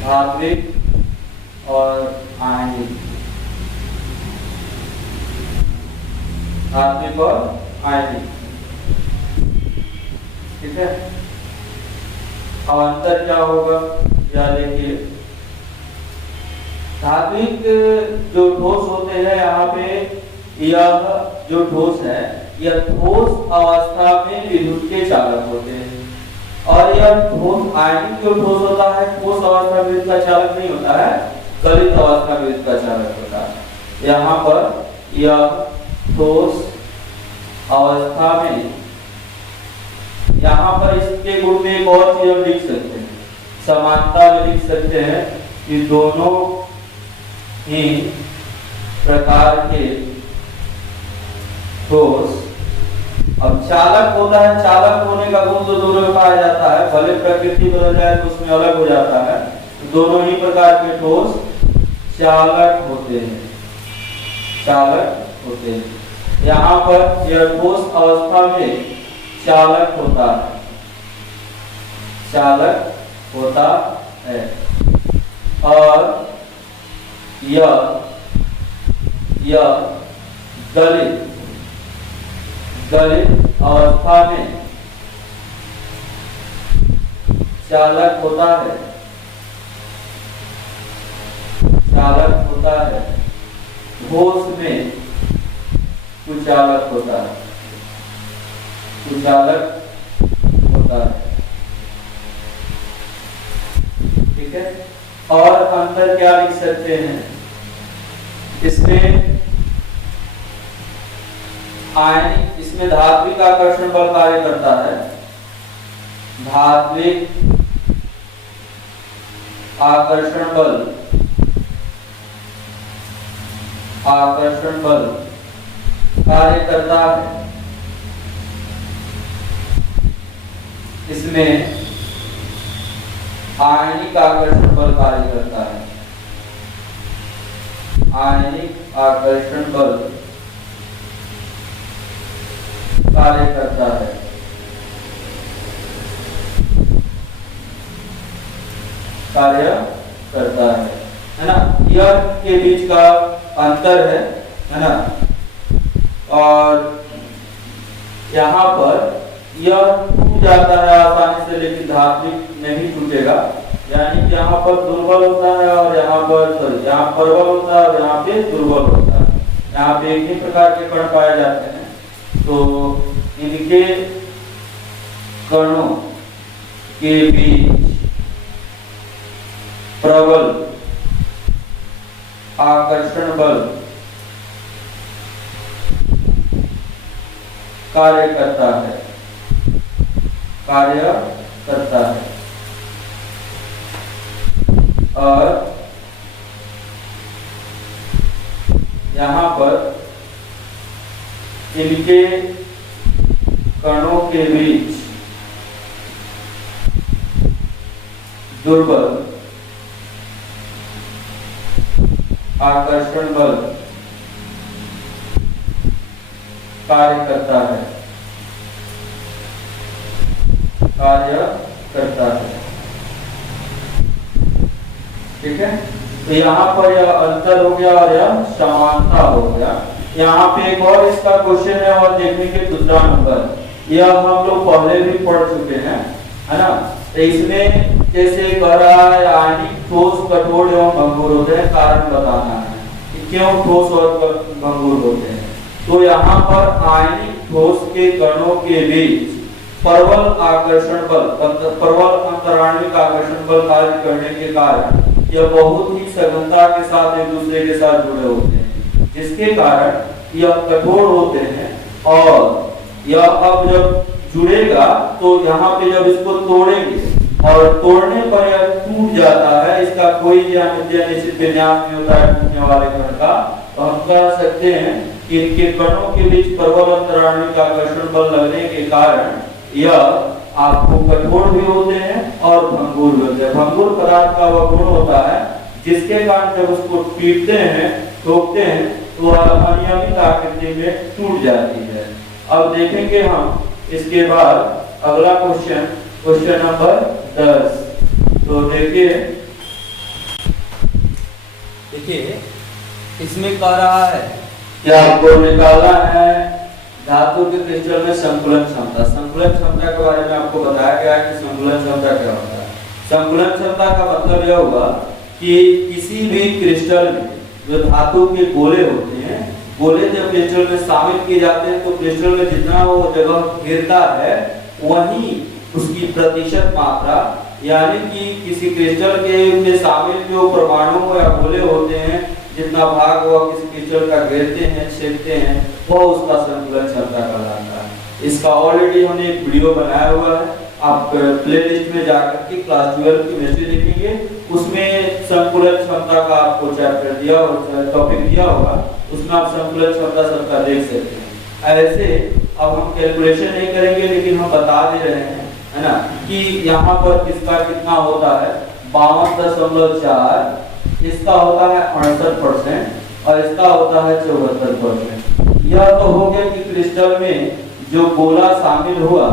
धात्विक और आयनिक, धात्विक और आयनिक। ठीक है। अब अंतर क्या होगा, या देखिए, धात्विक जो ठोस होते हैं, यहाँ पे यह जो ठोस है, यह ठोस अवस्था में विद्युत के चालक होते हैं, और यह ठोस आयनिक जो ठोस होता है, ठोस अवस्था में विद्युत का चालक नहीं होता है, गलित अवस्था में विद्युत का चालक होता है। यहाँ पर यह ठोस अवस्था में, यहाँ पर इसके गुण में एक और चीज हम लिख सकते हैं, समानता में लिख सकते हैं कि दोनों ही प्रकार के ठोस, अब चालक होता है, चालक होने का गुण तो दोनों में पाया जाता है, भले प्रकृति बदल जाए तो उसमें अलग हो जाता है, तो दोनों ही प्रकार के ठोस चालक होते हैं, चालक होते हैं। यहाँ पर यह ठोस अवस्था में चालक होता है, चालक होता है, और यह गलित अवस्था में चालक होता है, चालक होता है, ठोस में कुचालक होता है, कुचालक होता है। ठीक है। और अंतर क्या लिख सकते हैं, इसमें आयनिक, इसमें धात्विक आकर्षण बल कार्य करता है, धात्विक आकर्षण बल कार्य करता है, इसमें आयनिक आकर्षण बल कार्य करता है, आयनिक आकर्षण बल कार्य करता है। कार्य करता है ना, यह के बीच का अंतर है ना। और यहाँ पर यह टूट जाता है आसानी से, लेकिन धात्विक नहीं टूटेगा, यानी कि यहाँ पर दुर्बल होता है और यहाँ पर यहाँ प्रबल होता है और यहाँ पे दुर्बल होता है। यहाँ पे एक ही प्रकार के कण पाए जाते हैं, तो इनके कणों के बीच प्रबल आकर्षण बल कार्य करता है, कार्य करता है। और यहाँ पर इनके कणों के बीच दुर्बल आकर्षण बल कार्य करता है, ठीक है। तो यहाँ पर यह अंतर हो गया और यह समानता हो गया। यहाँ पे एक और इसका क्वेश्चन है और देखने के दूसरा नंबर, यह हम लोग पहले भी पढ़ चुके हैं, है ना। तो इसमें जैसे कह रहा है आयनिक ठोस कठोर एवं भंगुर होते हैं, कारण बताना है कि क्यों ठोस और भंगुर होते हैं। तो यहाँ पर आयनिक ठोस के कणों के बीच प्रबल आकर्षण बल, प्रबल अंतराण्विक आकर्षण बल कार्य करने के कारण यह बहुत ही सघनता के साथ एक दूसरे के साथ जुड़े होते हैं, जिसके कारण यह कठोर होते हैं। और यह अब जब जुड़ेगा तो यहाँ पे जब इसको तोड़ेंगे और तोड़ने पर यह टूट जाता है, इसका कोई ज्यामितीय निश्चित विन्यास नहीं होता है टूटने वाले कण का, तो हम कह सकते हैं कि इनके कणों के बीच प्रबल अंतराण्विक आकर्षण बल लगने के कारण यह आपको कठोर भी होते हैं और भंगुर भी होते हैं। भंगुर पदार्थ का वह गुण होता है जिसके कारण जब उसको पीटते हैं, ठोकते हैं, तो अनियमित आकृति में टूट जाती है। अब देखेंगे हम इसके बाद अगला क्वेश्चन, क्वेश्चन नंबर 10। तो देखिए इसमें कह रहा है कि आपको निकालना है धातु के क्रिस्टल में संकुलन क्षमता। संकुलन क्षमता के बारे में आपको बताया गया है कि संकुलन क्षमता क्या होता है। संकुलन क्षमता का मतलब यह हुआ कि किसी भी क्रिस्टल में जो धातु के गोले होते हैं, गोले जब क्रिस्टल में शामिल किए जाते हैं तो क्रिस्टल में जितना वो जगह घेरता है वही उसकी प्रतिशत मात्रा, यानी कि किसी क्रिस्टल के में शामिल जो परमाणु या गोले होते हैं, जितना भाग वह किसी क्रिस्टल का घेरते हैं, छेदते हैं, वह उसका संकुलन क्षमता कहलाता है। इसका ऑलरेडी हमने एक वीडियो बनाया हुआ है, आप प्लेलिस्ट में जाकर के क्लास 12 केमिस्ट्री देखेंगे, उसमें संकुलन क्षमता का आपको चैप्टर दिया और टॉपिक दिया होगा, उसमें आप संकुलन क्षमता सबका देख सकते हैं। ऐसे अब हम कैलकुलेशन नहीं करेंगे, लेकिन हम बता दे रहे हैं, है ना, कि यहाँ पर किसका कितना होता है 52.4, इसका होता है 68% और इसका होता है 74%। यह तो हो गया कि क्रिस्टल में जो गोला शामिल हुआ,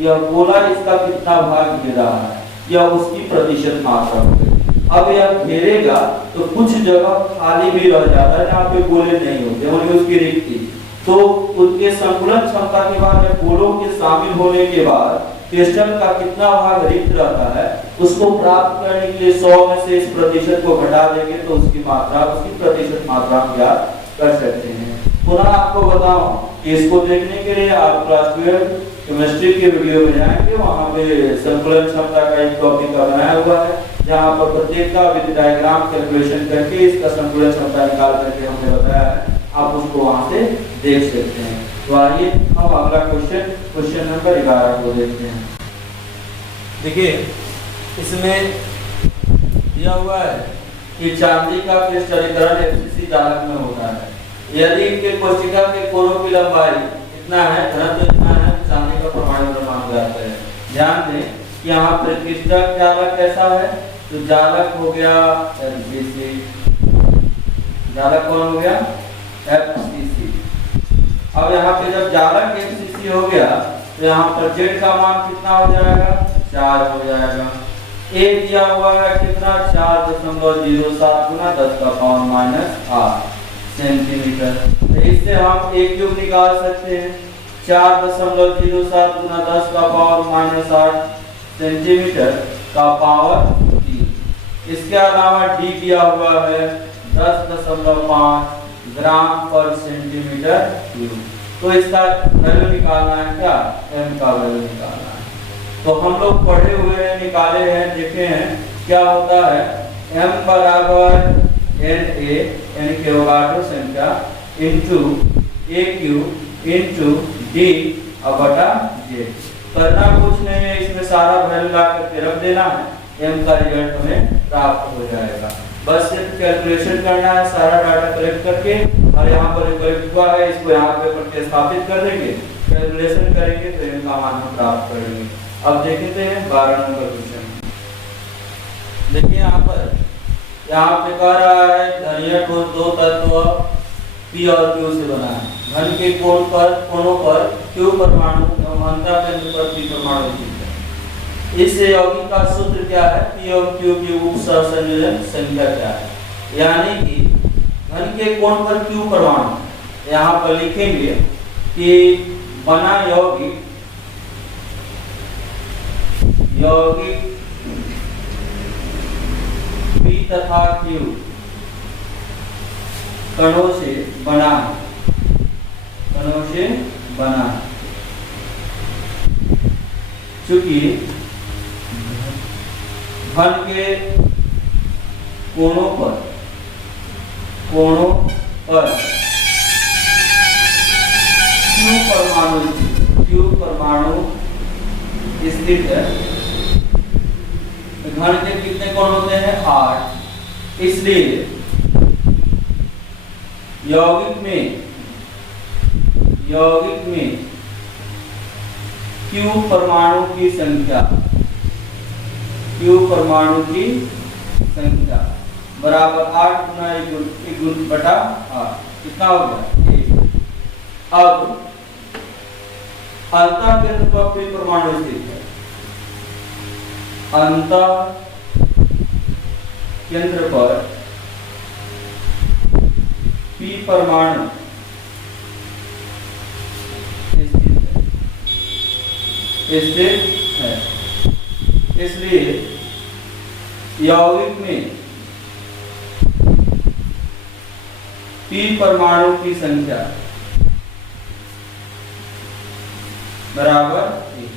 यह गोला इसका कितना भाग घेर रहा है, यह उसकी प्रतिशत मात्रा हो गई। अब यह घेरेगा तो कुछ जगह खाली भी रह जाता है जहाँ पे गोले नहीं होते, वहीं उसकी रिक्ति, तो उसके संकुलन क्षमता के बाद या गोलों के शामिल होने के बाद क्रिस्टल का कितना भाग रिक्त रहता है, उसको प्राप्त करने के लिए 100 में से इस प्रतिशत को घटा देंगे तो उसकी मात्रा, उसकी प्रतिशत मात्रा हम ज्ञात कर सकते हैं। पुनः आपको बताऊं कि इसको देखने के लिए आप क्लास 12 केमिस्ट्री के वीडियो में जाएंगे, वहां पे संकुलन क्षमता का एक टॉपिक बनाया हुआ है, जहां पर प्रत्येक का विद डायग्राम कैलकुलेशन करके इसका संकुलन क्षमता निकाल करके हमने बताया है, आप उसको वहां से देख सकते हैं। तो आइए हम अगला क्वेश्चन, क्वेश्चन नंबर 11 को देखते हैं। देखिए इसमें दिया हुआ है कि चांदी का क्रिस्टलीकरण एफसीसी जालक में होता है यदि इनके कोशिका के कोरों की लंबाई इतना है, घनत्व इतना है, चांदी का परमाणु क्रमांक जाता है। ध्यान दें कि यहाँ पर क्रिस्टल जालक कैसा है, तो जालक हो गया एफसीसी, जालक कौन हो गया एफसीसी। अब यहाँ पे जब जालक एफसीसी हो गया तो यहाँ पर जेड का मान कितना हो जाएगा 4 हो जाएगा। ए दिया हुआ है कितना 4.07 गुना 10⁻⁸ सेंटीमीटर। तो इससे हम एक क्यूब निकाल सकते हैं 4.07 गुना 10⁻⁸ सेंटीमीटर का पावर 3। इसके अलावा डी दिया हुआ है 10.5 ग्राम पर सेंटीमीटर क्यूब। तो इसका वैल्यू निकालना है, क्या m का वैल्यू निकालना है। तो हम लोग पढ़े हुए हैं, निकाले हैं, देखे हैं क्या होता है m बराबर na यानी कि एवोगाड्रो संख्या into a cube into d बटा z। करना कुछ नहीं है, इसमें सारा वैल्यू ला करके रख देना है, m का रिजल्ट हमें प्राप्त हो जाएगा। बस सिर्फ कैलकुलेशन करना है सारा डाटा कलेक्ट करके, और यहाँ पर कलेक्ट हुआ है इसको यहाँ पे प्रतिस्थापित कर देंगे कैलकुलेशन करेंगे तो इनका मान हम प्राप्त करेंगे। अब देखते हैं 12 नंबर क्वेश्चन। देखिए यहाँ पे कह रहा है धनीय ठोस दो तत्व P और Q से बना है। घन के कोनों पर Q परमाणु एवं अंतः केंद्र पर P परमाणु स्थित है। इस यौगिक का सूत्र क्या है? P और Q की उपसहसंयोजन संख्या क्या है? यानी कि घन के कोण पर Q परमाणु, यहाँ पर लिखेंगे कि बना यौगिक P तथा Q कणों से बना है। चूंकि घन के कोणों पर Q परमाणु स्थित है। घन के कितने कोण होते हैं? 8। इसलिए यौगिक में Q परमाणु की संख्या बराबर 8 गुना 1 गुण बटा 8। कितना हो गया? 1। अब अंतः केंद्र पर P परमाणु स्थित है। अंतः केंद्र पर P परमाणु स्थित है। इसलिए यौगिक में P परमाणु की संख्या बराबर 1।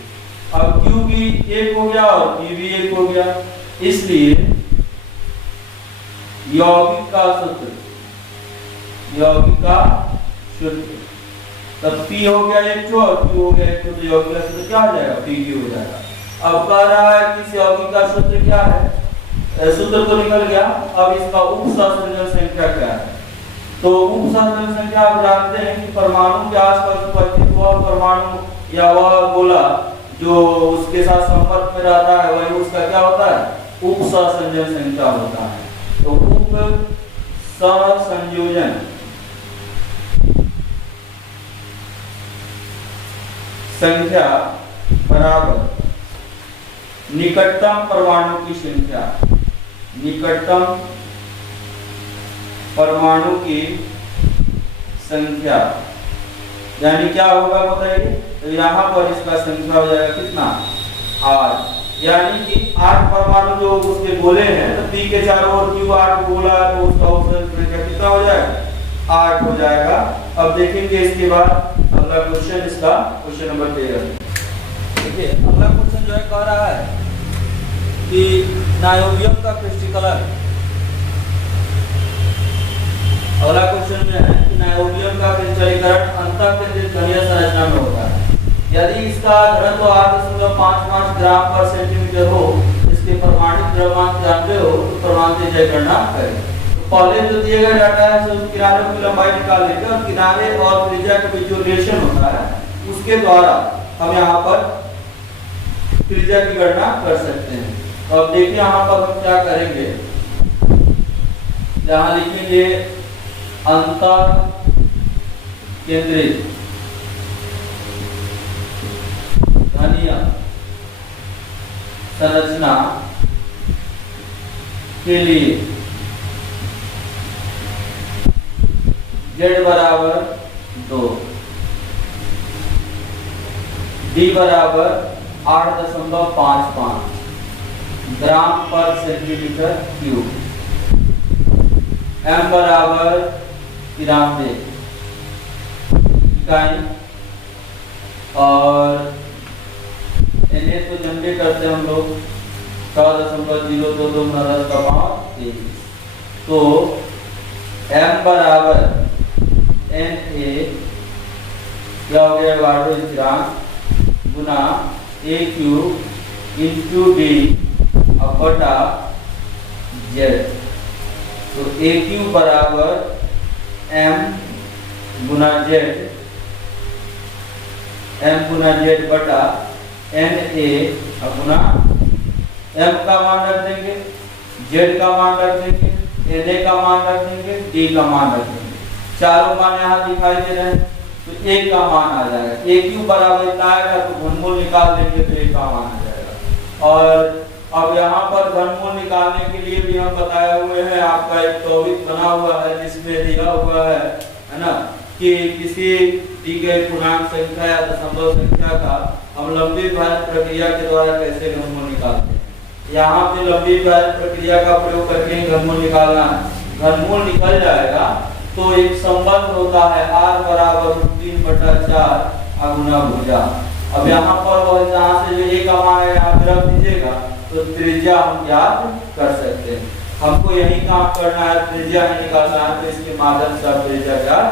अब Q भी 1 हो गया और P भी 1 हो गया। इसलिए यौगिक का सूत्र तब P हो गया 1 और Q हो गया 1, तो यौगिक का सूत्र क्या हो जाएगा? PQ हो जाएगा। अब कह रहा है कि इस यौगिक का सूत्र क्या है? सूत्र तो निकल गया। अब इसका उपसहसंयोजन संख्या क्या है? तो उपसहसंयोजन संख्या आप जानते हैं कि परमाणु के आसपास उपस्थित वह परमाणु या वह गोला जो उसके साथ संपर्क में रहता है वही उसका क्या होता है? उपसहसंयोजन संख्या होता है। तो उपसहसंयोजन संख्या बराबर निकटतम परमाणु की संख्या। यानी क्या होगा बताइए? तो यहाँ पर इसका संख्या हो जाएगा कितना? 8। यानी कि 8 परमाणु जो उसके गोले हैं, तो P के चारों ओर Q 8 गोला है, तो उसका उपसर्जन संख्या कितना हो जाएगा? 8 हो जाएगा। अब देखेंगे इसके बाद अगला क्वेश्चन, इसका क्वेश्चन नंबर 13। देखिए अगला क्वेश्चन जो है कह रहा है कि नायोबियम का क्रिस्टलीकरण। अगला क्वेश्चन में है कि नायोबियम का क्रिस्टलीकरण अंतःकेंद्रित घनीय संरचना में होता है। यदि इसका घनत्व 8.55 ग्राम पर सेंटीमीटर हो, इसके परमाणु द्रव्यमान जानते हो तो परमाणु त्रिज्या गणना करें। तो पहले जो दिए गए डाटा है सो किनारों की लंबाई निकाल लेंगे और किनारे और त्रिज्या के बीच जो रिलेशन होता है उसके द्वारा हम यहाँ पर त्रिज्या की गणना कर सकते हैं। तो अब देखिए यहाँ पर हम क्या करेंगे, यहाँ लिखेंगे अंतः केंद्रित घनीय संरचना के लिए Z बराबर 2, D बराबर 8.55 ग्राम पर सेंटीमीटर क्यूब, M बराबर 93 इकाई और Na तो जनरे करते हैं हम लोग 6.022 10⁻⁻23। तो M बराबर Na क्या हो गया? वार्डो स्थिरांक गुना AQ इंटू D बटा Z। तो AQ बराबर M गुना Z m गुना z बटा n a गुना m का मान रख देंगे, z का मान रख देंगे, na का मान रख देंगे, d का मान रख देंगे। चारों मान यहाँ दिखाई दे रहे हैं, तो a का मान आ जाएगा। a क्यों बराबर इतना आएगा तो घनमूल निकाल देंगे तो a का मान आ जाएगा। और अब यहाँ पर घनमूल निकालने के लिए भी हम बताए हुए हैं, आपका एक टॉपिक बना हुआ है जिसमें दिया हुआ है ना, कि किसी दी गई पूर्णांक संख्या या दशमलव संख्या का हम लंबी विभाजन प्रक्रिया के द्वारा कैसे घनमूल निकालते हैं। यहाँ पे लंबी विभाजन प्रक्रिया का प्रयोग करके घनमूल निकालना है। घनमूल निकल जाएगा तो एक संबंध होता है r बराबर 3/4 गुना भुजा। अब यहाँ पर वह जहाँ से जो a का मान है यहाँ पे रख दीजिएगा तो त्रिज्या हम ज्ञात कर सकते हैं। हमको यही काम करना है, त्रिज्या ही निकालना है, तो इसके माध्यम से आप त्रिज्या ज्ञात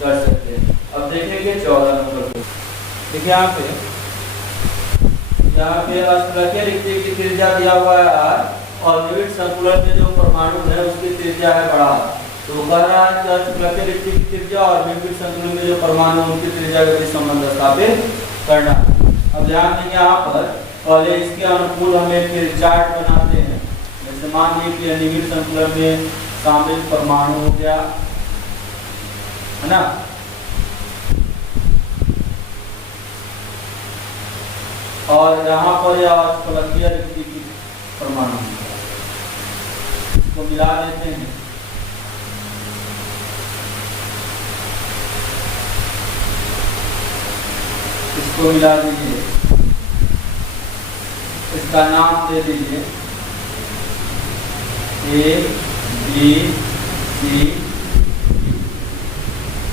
कर सकते हैं। अब देखेंगे 14 नंबर को। देखिए यहाँ पे अष्टफलकीय रिक्ति की त्रिज्या दिया हुआ है r और निविड़ संकुलन में जो परमाणु है उसकी त्रिज्या है बड़ा। तो कह रहा है कि अष्टफलकीय रिक्ति की त्रिज्या और निविड़ संकुलन में जो परमाणु उनकी त्रिज्या के बीच संबंध स्थापित करना। अब ध्यान देंगे यहाँ पर पहले इसके अनुकूल हमें फिर चार्ट बनाते हैं। जैसे मान लीजिए कि निविड़ संकुलन में शामिल परमाणु हो गया है ना, और यहाँ पर यह अष्टफलकीय रिक्ति की परमाणु हो गया, इसको मिला देते हैं। इसको मिला दीजिए, इसका नाम दे दीजिए A B C।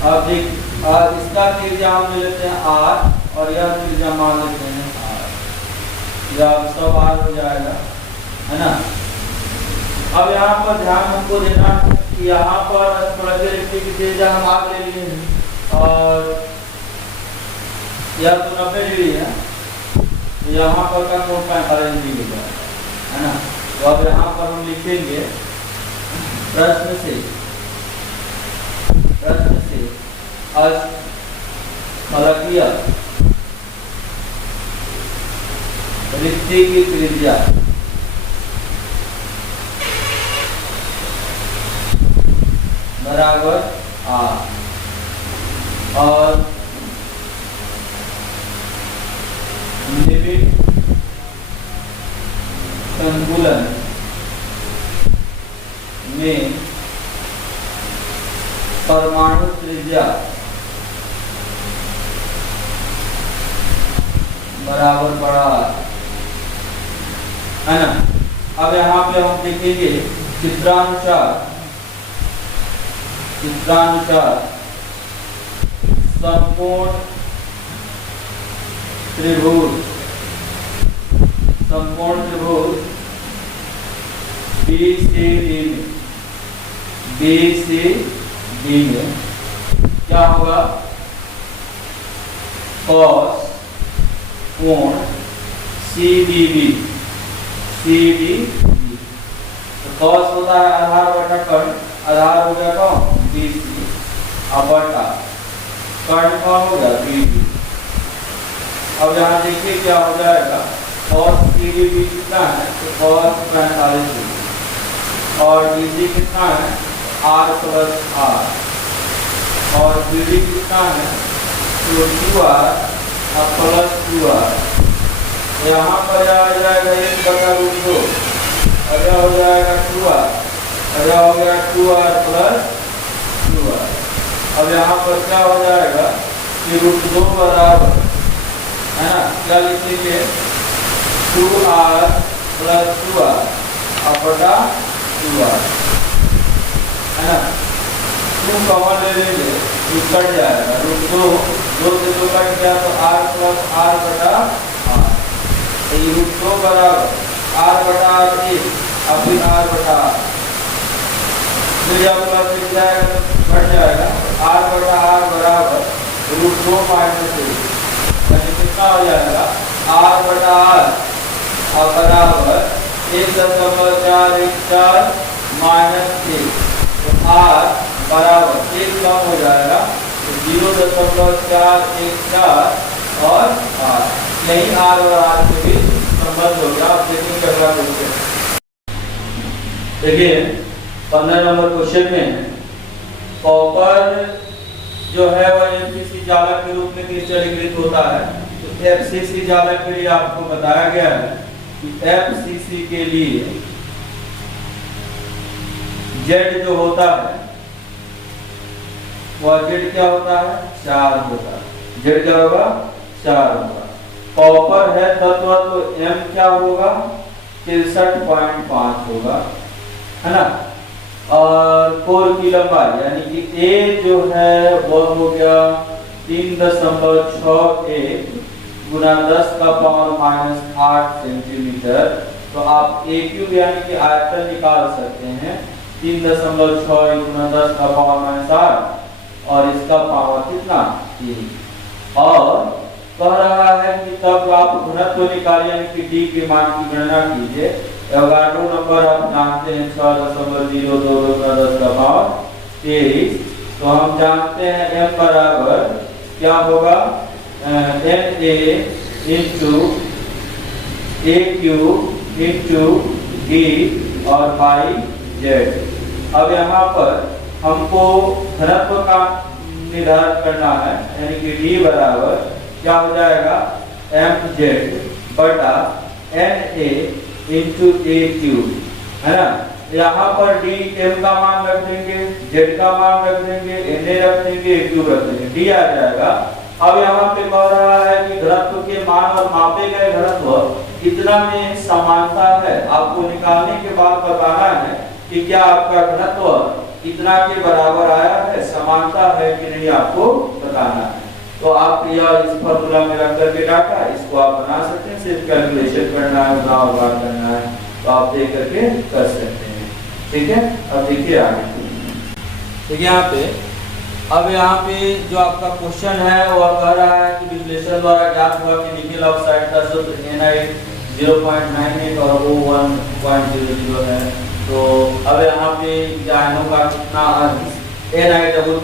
अब इसका त्रिज्या हम ले लेते हैं r और यह त्रिज्या मान लेते हैं r, यह सब r हो जाएगा है ना। अब यहाँ पर ध्यान हमको देना कि यहाँ पर अष्टफलकीय रिक्ति की त्रिज्या हम r ले लिए हैं और यह तो 90 डिग्री है, तो यहाँ पर का कोण 45 डिग्री है ना। तो अब यहाँ पर हम लिखेंगे प्रश्न से अष्टफलकीय रिक्ति की त्रिज्या बराबर r और निविड़ संकुलन में परमाणु त्रिज्या बराबर बड़ा है ना। अब यहाँ पे हम देखेंगे चित्रानुसार संपूर्ण त्रिभुज BCD में क्या होगा, cos कोण CDB। तो cos होता है आधार बटा कर्ण, आधार हो गया कौन BC और बटा कर्ण कौन हो गया BD। अब यहाँ देखिए क्या हो जाएगा, cos CDB कितना है तो cos 45 डिग्री और BD कितना है r प्लस r और BD कितना है तो 2r प्लस 2r। यहाँ पर आ जाएगा 1/√2 और यह हो जाएगा 2r और यह हो गया 2r प्लस 2r। अब यहाँ पर क्या हो जाएगा कि √2 बराबर है ना, क्या लिखेंगे 2r प्लस 2r और बटा 2r है ना। 2 कॉमन ले लेंगे तो कट जाएगा, √2 से 2 कट गया तो r प्लस r बटा r। ये √2 बराबर r बटा r और फिर r बटा r, फिर जब प्लस लिख जाएगा तो कट जाएगा, r बटा r बराबर √2 माइनस 1, यानी कितना हो जाएगा r बटा r और बराबर 1.414 माइनस 1। तो r बराबर 1 कम हो जाएगा तो 0.414 और R, यही R और R के बीच संबंध हो गया। आप देखेंगे अगला क्वेश्चन, देखिए 15 नंबर क्वेश्चन में कॉपर जो है वह एफसीसी जालक के रूप में क्रिस्टलीकृत होता है। तो एफसीसी जालक के लिए आपको बताया गया है कि एफसीसी के लिए जेड जो होता है वह जेड क्या होता है, 4 होता है। जेड क्या होगा, 4 होगा। कॉपर है तत्व तो एम क्या होगा, 63.5 होगा, है ना। और कोर की लंबाई यानी कि ए जो है वह हो गया 3.61 गुना 10⁻⁻8 सेंटीमीटर। तो आप ए क्यूब यानी कि आयतन निकाल सकते हैं 3.6 गुना 10⁻�8 और इसका पावर कितना, 3। और कह रहा है कि तब आप घनत्व निकालिए यानी कि डी के मान की गणना कीजिए। एवोगाड्रो नंबर आप जानते हैं 6.022 गुना 10⁻23। तो हम जानते हैं m बराबर क्या होगा, na into a cube into D और बाई जेड। अब यहाँ पर हमको घनत्व का निर्धारण करना है यानी कि डी बराबर क्या हो जाएगा, एम जेड बटा N A into a cube, है ना। यहाँ पर डी एम का मान रख देंगे, जेड का मान रख देंगे, एन ए रख देंगे, ए क्यूब रख देंगे, डी आ जाएगा। अब यहाँ पे कह रहा है कि घनत्व के मान और मापे गए घनत्व कितना में समानता है। आपको निकालने के बाद बताना है कि क्या आपका घनत्व कितना के बराबर आया है, समानता है कि नहीं, आपको बताना है। तो आप यह इस फॉर्मूला में रख करके डाटा इसको आप बना सकते हैं, सिर्फ कैलकुलेशन करना है, गुणा करना है, तो आप देख करके कर सकते हैं, ठीक है। अब देखिए आगे, देखिए यहाँ पे, अब यहाँ पे जो आपका क्वेश्चन है वह कह रहा है कि विश्लेषण द्वारा ज्ञात हुआ कि निकेल ऑक्साइड का सूत्र Na 0.98 और O 1.00 है। तो अब यहाँ पे आयनों का कितना Na++ और Na++ के रूप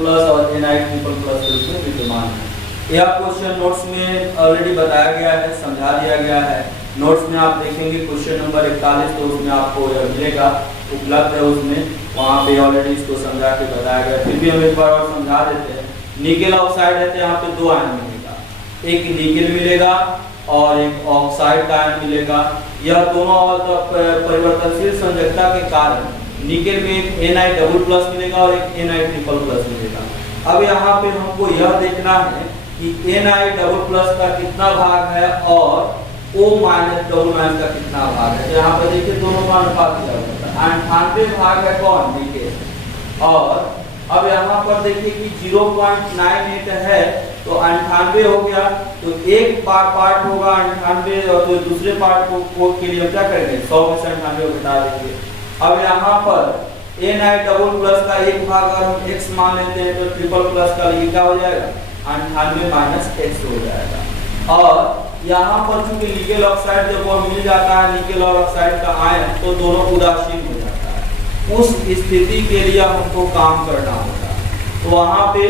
में विद्यमान है। यह क्वेश्चन नोट्स में ऑलरेडी बताया गया है, समझा दिया गया है। नोट्स में आप देखेंगे क्वेश्चन नंबर 41, तो उसमें आपको यह मिलेगा, उपलब्ध है उसमें, वहाँ पे ऑलरेडी इसको समझा के बताया गया। फिर भी हम एक बार और समझा देते हैं। निकेल ऑक्साइड है तो यहाँ पे 2 आयन मिलेगा, एक निकेल मिलेगा और एक ऑक्साइड का आयन मिलेगा। यह दोनों परिवर्तनशील संयोजकता के कारण निकेल में एक Na++ मिलेगा और एक Na++ मिलेगा। अब यहाँ पे हमको यह देखना है कि Na++ का कितना भाग है और O- का कितना भाग है। तो यहाँ पर देखिए दोनों का अनुपात दिया हुआ है, 98 भाग है कौन, निकेल। और अब यहाँ पर देखिए कि 0.98 है तो 98 हो गया, तो एक पार्ट होगा 98 और तो दूसरे पार्ट को के लिए हम क्या करेंगे, 100 में से 98 को घटा देंगे। अब यहाँ पर Na++ का एक भाग अगर हम x मान लेते हैं तो ट्रिपल+ का लिए क्या हो जाएगा, 98 - x हो जाएगा। और यहाँ पर चूंकि निकेल ऑक्साइड जब वो मिल जाता है निकेल और ऑक्साइड का आयन, तो दोनों उदासीन हो जाता है। उस स्थिति के लिए हमको काम करना होगा। तो वहाँ पे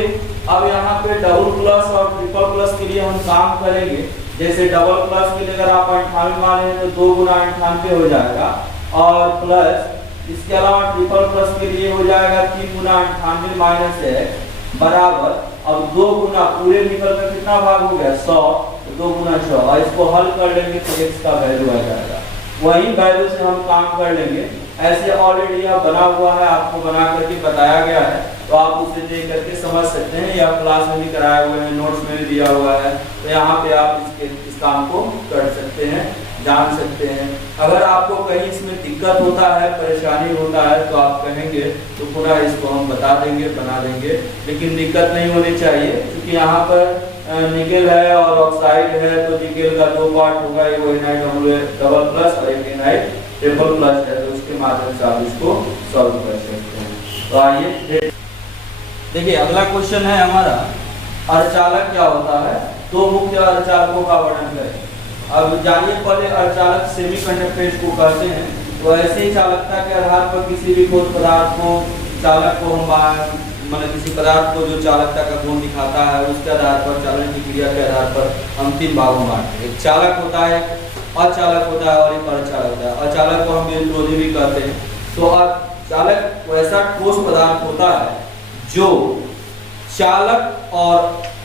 अब यहाँ पे डबल+ और ट्रिपल+ के लिए हम काम करेंगे। जैसे डबल+ के लिए अगर आप 98 माने तो 2 गुना 98 हो जाएगा, और प्लस इसके अलावा ट्रिपल+ के लिए हो जाएगा 3 गुना 98 - x बराबर, अब 2 गुना पूरे निकल कर कितना भाग हो गया, 100, 2 गुना 100, और इसको हल कर लेंगे तो x का वैल्यू आ जाएगा। वही वैल्यू से हम काम कर लेंगे। ऐसे ऑलरेडी यह बना हुआ है, आपको बना करके बताया गया है, तो आप उसे देख करके समझ सकते हैं, या क्लास में भी कराए हुए हैं, नोट्स में भी दिया हुआ है। तो यहाँ पे आप इस काम को कर सकते हैं, जान सकते हैं। अगर आपको कहीं इसमें दिक्कत होता है, परेशानी होता है, तो आप कहेंगे तो पुनः इसको हम बता देंगे, बना देंगे, लेकिन दिक्कत नहीं होनी चाहिए। क्योंकि यहाँ पर निकेल है और ऑक्साइड है, तो निकेल का 2 पार्ट होगा, एक Na++ और एक Na++ है, तो उसके माध्यम से आप इसको सॉल्व कर सकते हैं। तो आइए देखिए अगला क्वेश्चन है हमारा, अर्धचालक क्या होता है। 2 मुख्य अर्धचालकों का वर्णन करें। अब जानिए पहले अर्धचालक सेमीकंडक्टर को कहते हैं। तो ऐसे ही चालकता के आधार पर किसी भी ठोस पदार्थ को, चालक को हम मतलब किसी पदार्थ को जो चालकता का गुण दिखाता है उसके आधार पर, चालन की क्रिया के आधार पर हम 3 भागों में बांटते हैं। एक चालक होता है, अचालक होता है और एक अर्धचालक होता है। अचालक को हम विद्युतरोधी भी कहते हैं। तो चालक वैसा ठोस पदार्थ होता है जो चालक और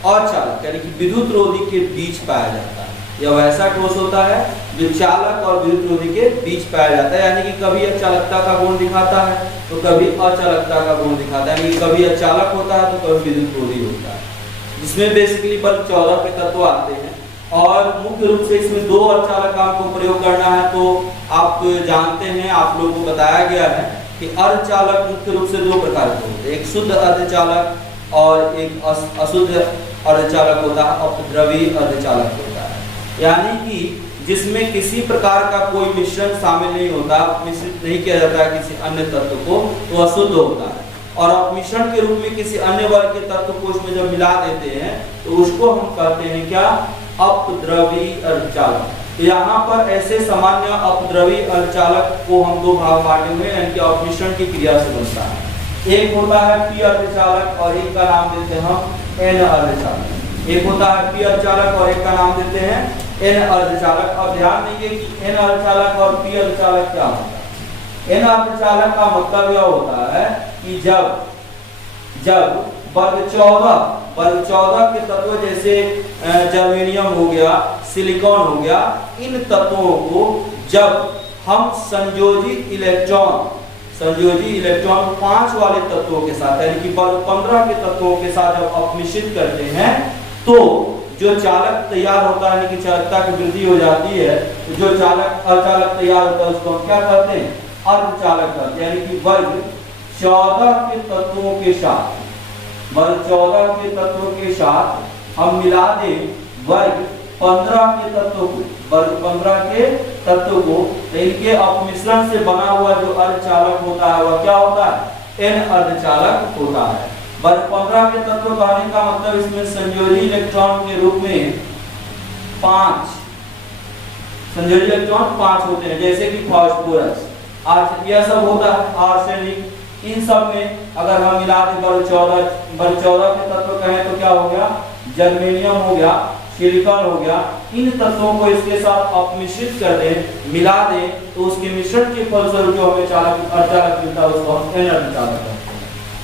अचालक यानी कि विद्युतरोधी के बीच पाया जाता है। यह वैसा ठोस होता है जो चालक और विद्युतरोधी के बीच पाया जाता है, यानी कि कभी अचालकता का गुण दिखाता है तो कभी अचालकता का गुण दिखाता है, यानी कि कभी अचालक होता है तो कभी विद्युतरोधी होता है, जिसमें बेसिकली बल्ब 14 के तत्व आते हैं। और मुख्य रूप से इसमें 2 अर्धचालक को प्रयोग करना है। तो आप जानते हैं, आप लोगों को बताया गया है कि अर्धचालक मुख्य रूप से 2 प्रकार के होते हैं, एक शुद्ध अर्धचालक और एक अशुद्ध अर्धचालक होता है, अपद्रवी अर्धचालक होता है, यानी कि जिसमें किसी प्रकार का कोई मिश्रण शामिल नहीं होता, मिश्रित नहीं किया जाता है किसी अन्य तत्व को, तो अशुद्ध होता है। और अपमिश्रण के रूप में किसी अन्य वर्ग के तत्व को उसमें जब मिला देते हैं तो उसको हम कहते हैं क्या, अपद्रवी अर्धचालक। तो यहाँ पर ऐसे सामान्य अपद्रवी अर्धचालक को हम 2 भाग बांटे हुए हैं, यानी अपमिश्रण की क्रिया से बनता है। एक होता है पी अर्धचालक और एक का नाम देते हैं हम एन अर्धचालक। एक होता है पी अर्धचालक और एक का नाम देते हैं एन अर्धचालक। अब ध्यान देंगे कि एन अर्धचालक और पी अर्धचालक क्या होता है। एन अर्धचालक का मतलब यह होता है कि जब वर्ग 14 के तत्व जैसे जर्मेनियम हो गया, सिलिकॉन हो गया, इन तत्वों को जब हम संयोजी इलेक्ट्रॉन 5 वाले तत्वों के साथ यानी कि वर्ग 15 के तत्वों के साथ जब अपमिश्रित करते हैं तो जो चालक तैयार होता है, यानी कि चालकता की वृद्धि हो जाती है। तो जो अर्धचालक तैयार होता है उसको हम क्या कहते हैं, अर्धचालक कहते हैं। यानी कि वर्ग 14 के तत्वों के साथ हम मिला दें वर्ग 15 के तत्व को, इनके अपमिश्रण से बना हुआ जो अर्धचालक होता है वह क्या होता है, एन अर्धचालक होता है। वर्ग 15 के तत्व कहने का मतलब इसमें संयोजी इलेक्ट्रॉन के रूप में 5 संयोजी इलेक्ट्रॉन 5 होते हैं, जैसे कि फास्फोरस, यह सब होता है, आर्सेनिक। इन सब में अगर हम मिला दें वर्ग 14 के तत्व कहें तो क्या हो गया, जर्मेनियम हो गया, सिलिकॉन हो गया। इन तत्वों को इसके साथ अपमिश्रित कर दें, मिला दें, तो उसके मिश्रण के फलस्वरूप जो हमें अर्धचालक मिलता है उसको हम एन अर्धचालक कहते हैं।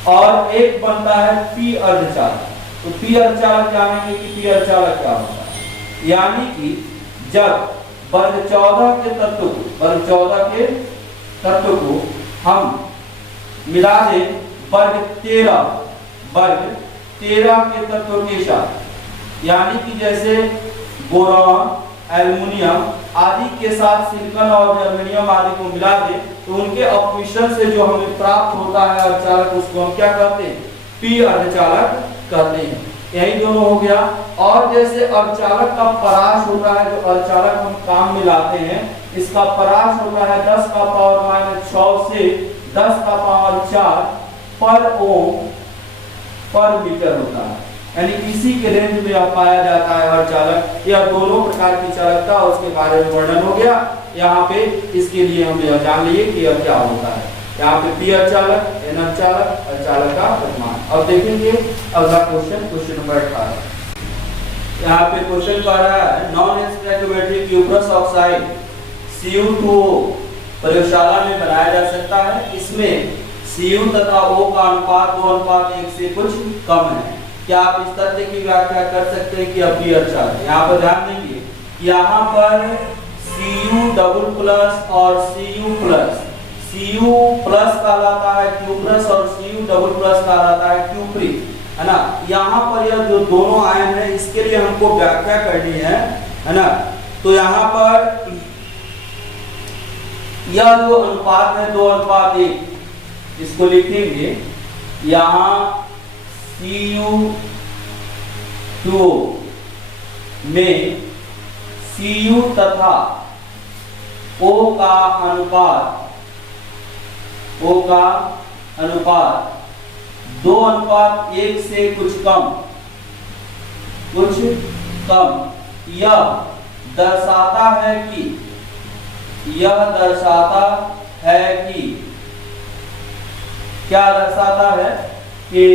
और एक बनता है पी अर्धचालक। तो पी अर्धचालक जानेंगे कि पी अर्धचालक क्या होता है, यानी कि जब वर्ग 14 के तत्व को हम मिला दें वर्ग 13 के तत्व के साथ, यानी कि जैसे बोरॉन, एल्युमिनियम आदि के साथ सिलिकॉन और जर्मेनियम आदि को मिला दें तो उनके अपमिश्रण से जो हमें प्राप्त होता है अर्धचालक, उसको हम क्या कहते हैं, पी अर्धचालक कहते हैं। यही दोनों हो गया। और जैसे अर्धचालक का परास होता है, जो अर्धचालक हम काम में लाते हैं, इसका परास होता है 10 का पावर -6 से 10 का पावर 4 पर ओम पर मीटर होता है, यानी इसी के रेंज में पाया जाता है अर्धचालक। यह दोनों प्रकार की चालकता उसके बारे में वर्णन हो गया। यहाँ पे इसके लिए हम यह जान लिए कि यह क्या होता है। यहाँ पे पी अर्धचालक, एन अर्धचालक, अर्धचालक का परिमाण। अब देखेंगे अगला क्वेश्चन नंबर 18। यहाँ पे क्वेश्चन कह रहा है non stoichiometric cuprous oxide Cu2O प्रयोगशाला में बनाया जा सकता है। इसमें Cu तथा O का अनुपात 2:1 से कुछ कम है। क्या आप इस तथ्य की व्याख्या कर सकते हैं कि अब पी अर्धचालक, यहाँ पर ध्यान देंगे, यहाँ पर Cu++ और Cu प्लस कहलाता है क्यूप्रस और Cu++ कहलाता है क्यूप्री, है ना। यहाँ पर यह जो दोनों आयन है इसके लिए हमको व्याख्या करनी है ना। तो यहाँ पर यह जो अनुपात है 2:1, इसको लिखेंगे यहाँ Cu2O में Cu तथा O का अनुपात 2:1 से कुछ कम। यह दर्शाता है कि क्या दर्शाता है कि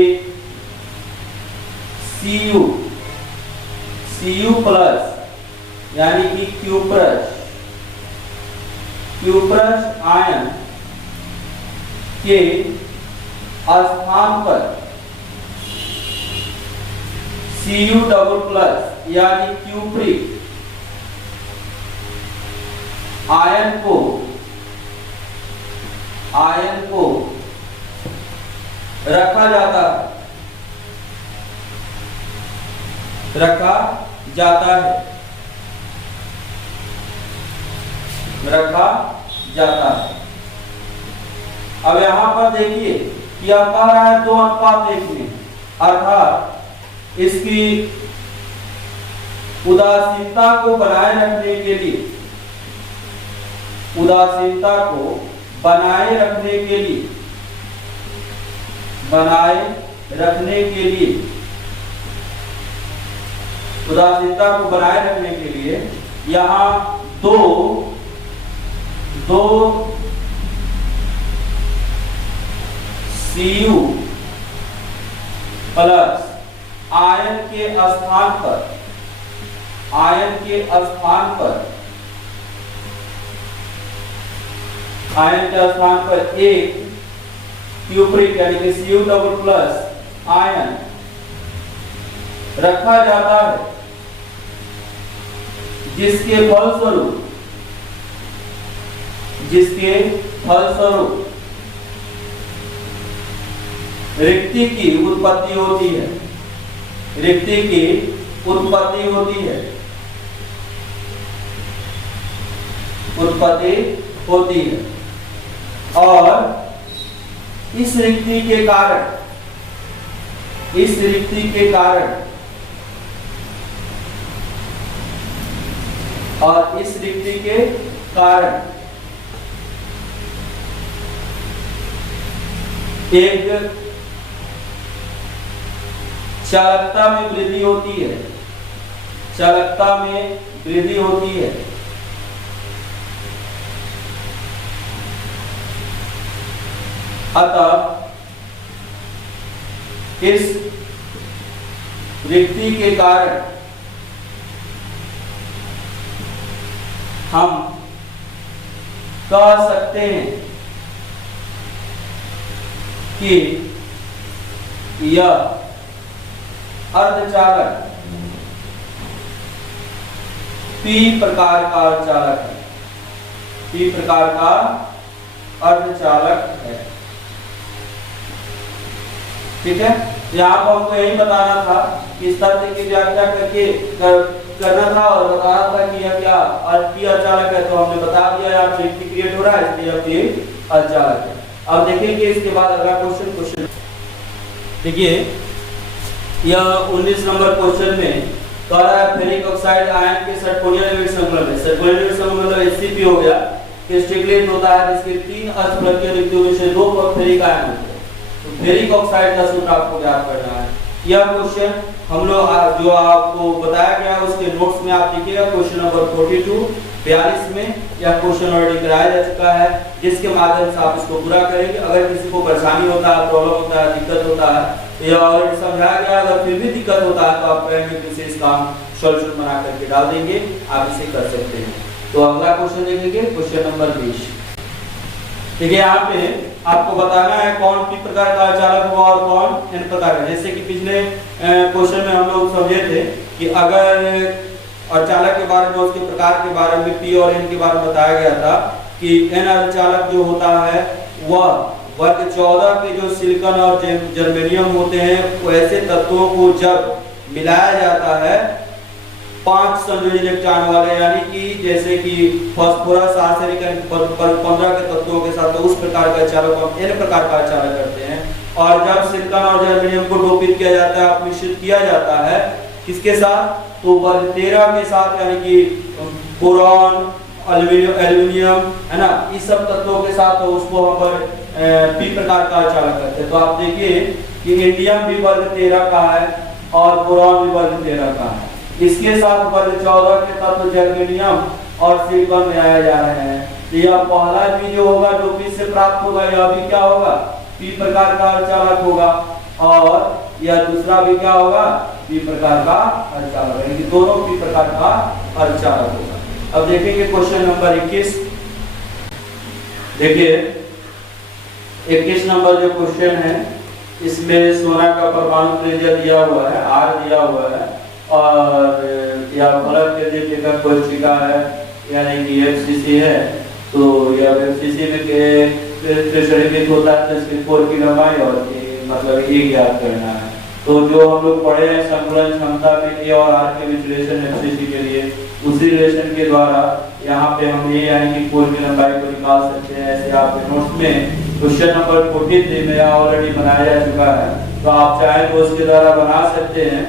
Cu प्लस यानी कि क्यूप्रस आयन के स्थान पर Cu डबल प्लस यानी क्यूप्रिक आयन को रखा जाता है। अब यहां पर देखिए कि अब कह रहा है 2:1 में, अर्थात इसकी उदासीनता को बनाए रखने के लिए उदासीनता को बनाए रखने के लिए यहाँ दो Cu प्लस आयन के स्थान पर एक क्यूप्रिक यानी कि Cu डबल प्लस आयन रखा जाता है, जिसके फलस्वरूप रिक्ति की उत्पत्ति होती है और इस रिक्ति के कारण एक चालकता में वृद्धि होती है। अतः इस रिक्ति के कारण हम कह सकते हैं कि यह अर्धचालक P प्रकार का अर्धचालक है। ठीक है, यहाँ पर हमको यही बताना था कि इस तथ्य की व्याख्या करना था और बताना था कि यह क्या P अर्धचालक है। तो हमने बता दिया यहाँ पे क्रिएट हो रहा है, इसलिए P अर्धचालक है। अब देखेंगे इसके बाद अगला क्वेश्चन देखिए, यह 19 नंबर क्वेश्चन में कह रहा है फेरिक ऑक्साइड आयन के षटकोणीय संकुलन में, मतलब HCP हो गया, क्रिस्टलीकृत होता है जिसके 3 अष्टफलकीय रिक्तियों में से 2 पर फेरिक आयन होते हैं। तो फेरिक ऑक्साइड का सूत्र आपको ज्ञात करना है। यह क्वेश्चन हम लोग जो आपको बताया गया है उसके नोट्स में आप लिखिएगा। क्वेश्चन नंबर 42 में यह क्वेश्चन ऑलरेडी कराया जा चुका है, जिसके माध्यम से आप इसको पूरा करेंगे। अगर किसी को परेशानी होता है, प्रॉब्लम होता है, दिक्कत होता है, तो यह ऑलरेडी समझाया गया। अगर फिर भी दिक्कत होता है तो आप कहेंगे कि इसे इसका सॉल्यूशन बना करके डाल देंगे, आप इसे कर सकते हैं। तो अगला क्वेश्चन देखेंगे, क्वेश्चन नंबर 20। ठीक है, यहाँ पे आपको बताना है कौन P प्रकार का अर्धचालक होगा और कौन N प्रकार का। जैसे कि पिछले क्वेश्चन में हम लोग समझे थे कि अगर अर्धचालक के बारे में, उसके प्रकार के बारे में, P और N के बारे में बताया गया था कि N अर्धचालक जो होता है वह वर्ग 14 के जो सिलिकॉन और जर्मेनियम होते हैं, वैसे तत्वों को जब मिलाया जाता है 5 संयोजन इलेक्ट्रॉन वाले, यानी कि जैसे कि फास्फोरस, आर्सेनिक 15 के तत्वों के साथ, तो उस प्रकार का चालक हम N प्रकार का चालक करते हैं। और जब सिलिकॉन और जर्मेनियम को डोपित किया जाता है, मिश्रित किया जाता है किसके साथ, तो वर्ग 13 के साथ, यानी कि बोरॉन, एल्यूमिनियम है ना, इस सब तत्वों के साथ, तो उसको हम P प्रकार का चालक करते हैं। तो आप देखिए कि इंडियम भी वर्ग 13 का है और बोरॉन भी वर्ग 13 का है। इसके साथ वर्ग 14 के तत्व जर्मेनियम और सिलिकॉन में आए जा रहे हैं। तो यह पहला भी जो होगा डोपित से प्राप्त होगा, यह भी क्या होगा, P प्रकार का अर्धचालक होगा। और या दूसरा भी क्या होगा, पी प्रकार का अर्धचालक, यानी कि दोनों पी प्रकार का अर्धचालक होगा। अब देखेंगे क्वेश्चन नंबर 21। देखिए 21 नंबर जो क्वेश्चन है, इसमें सोना का परमाणु त्रिज्या दिया हुआ है, आर दिया हुआ है, और या फलक के देखिए का कोशिका है, यानी कि एफसीसी है। तो या एफसीसी में के होता है, तो इसकी कोर की लंबाई और मतलब ए ज्ञात करना है। तो जो हम लोग पढ़े हैं संतुलन क्षमता में ए और आर के बीच रिलेशन एफसीसी के लिए, उसी रिलेशन के द्वारा यहाँ पे हम ए यानी कि कोर की लंबाई को निकाल सकते हैं। ऐसे आपके नोट्स में क्वेश्चन नंबर 43 में ऑलरेडी बनाया जा चुका है, तो आप चाहें तो उसके द्वारा बना सकते हैं,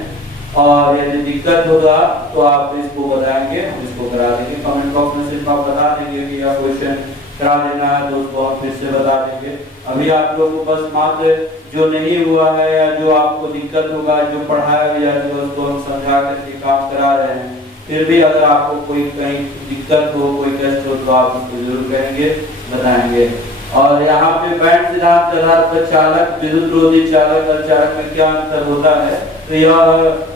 और यदि दिक्कत होगा तो आप इसको बताएंगे, हम इसको करा देंगे। कमेंट बॉक्स में सिर्फ आप बता देंगे कि यह क्वेश्चन करा देना है, तो उसको हम फिर से बता देंगे। अभी आप लोग को बस मात्र जो नहीं हुआ है या जो आपको दिक्कत होगा, जो पढ़ाया गया है, जो उसको हम समझा करके काम करा रहे हैं, फिर भी अगर आपको कोई कहीं दिक्कत हो, कोई कष्ट हो, तो आप उसको जरूर कहेंगे, बताएंगे। और यहाँ पे बैंड सिद्धांत के आधार पर चालक, विद्युत रोधी चालक और चालक में क्या अंतर होता है, तो यह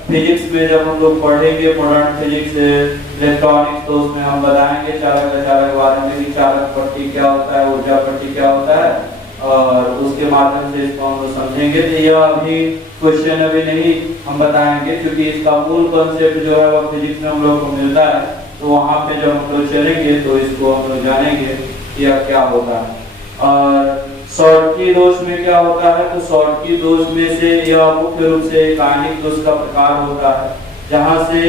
फिजिक्स में जब हम लोग पढ़ेंगे, मॉडर्न फिजिक्स इलेक्ट्रॉनिक्स, तो उसमें हम बताएंगे चालक और चालक के बारे में कि चालक पट्टी क्या होता है, ऊर्जा पट्टी क्या होता है, और उसके माध्यम से इसको हम लोग समझेंगे। तो यह अभी क्वेश्चन अभी नहीं हम बताएंगे, क्योंकि इसका मूल कॉन्सेप्ट जो है वह फिजिक्स में हम लोग को मिलता है, तो वहाँ पे जब हम लोग चलेंगे तो इसको हम लोग जानेंगे कि यह क्या होता है। और शॉर्टकी दोष में क्या होता है, तो शॉर्टकी दोष में से यह मुख्य रूप से एक आणिक दोष का प्रकार होता है, जहाँ से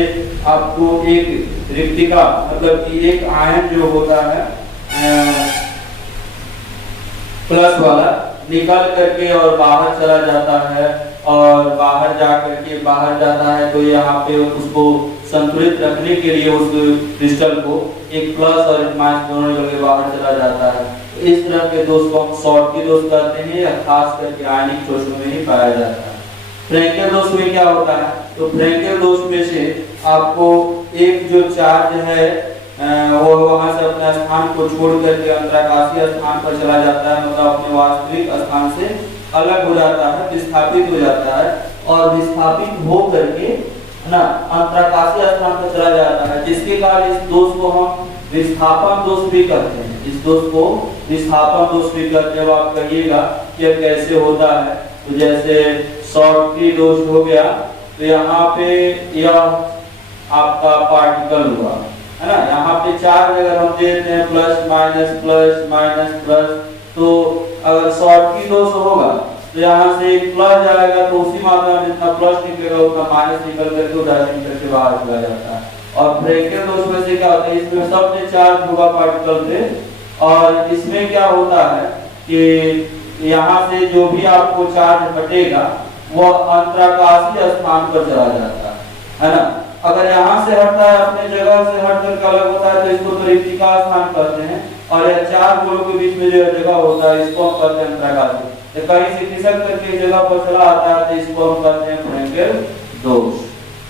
आपको एक रिक्तिका मतलब कि एक आयन जो होता है प्लस वाला निकल करके और बाहर चला जाता है, और बाहर जा करके बाहर जाता है, तो यहाँ पे उसको संतुलित रखने के लिए उस क्रिस्टल को एक प्लस और एक माइनस दोनों जगह बाहर चला जाता है। इस तरह के दोष को हम शॉर्टकी दोष कहते हैं, या खास करके आयनिक दोषों में ही पाया जाता है। फ्रैंकेल दोष में क्या होता है, तो फ्रैंकेल दोष में से आपको एक जो चार्ज है वो वहां से अपने स्थान को छोड़ करके अंतराकाशीय स्थान पर चला जाता है, मतलब अपने वास्तविक स्थान से अलग हो जाता है, विस्थापित हो जाता है, और विस्थापित हो करके ना अंतराकाशीय स्थान पर चला जाता है, जिसके कारण इस दोष को हम विस्थापन दोष भी कहते हैं। इस दोष को विस्थापन दोष भी कहते हैं। आप कहिएगा कि कैसे होता है, तो जैसे शॉर्टकी दोष हो गया, तो यहाँ पे यह आपका पार्टिकल हुआ है ना, यहाँ पे चार्ज अगर हम देते हैं प्लस माइनस प्लस, तो अगर शॉर्टकी दोष होगा तो यहाँ से एक प्लस आएगा, तो उसी मात्रा में जितना प्लस निकलेगा उतना माइनस निकल करके उधर करके बाहर चला जाता है। और फ्रैंकेल दोष में से क्या होता है, इसमें सबसे चार्ज होगा पार्टिकल से, और इसमें क्या होता है कि यहाँ से जो भी आपको चार्ज हटेगा वह अंतराकाशीय स्थान पर चला जाता है ना। अगर यहाँ से हटता है, अपने जगह से हट करके अलग होता है, तो इसको तो रिक्तिका स्थान कहते हैं, और यह चार गोलों के बीच में जो जगह होता है इसको हम कहते हैं अंतराकाशीय। तो कहीं से खिसक करके जगह पर चला आता है, तो इसको हम कहते हैं फ्रैंकेल दोष।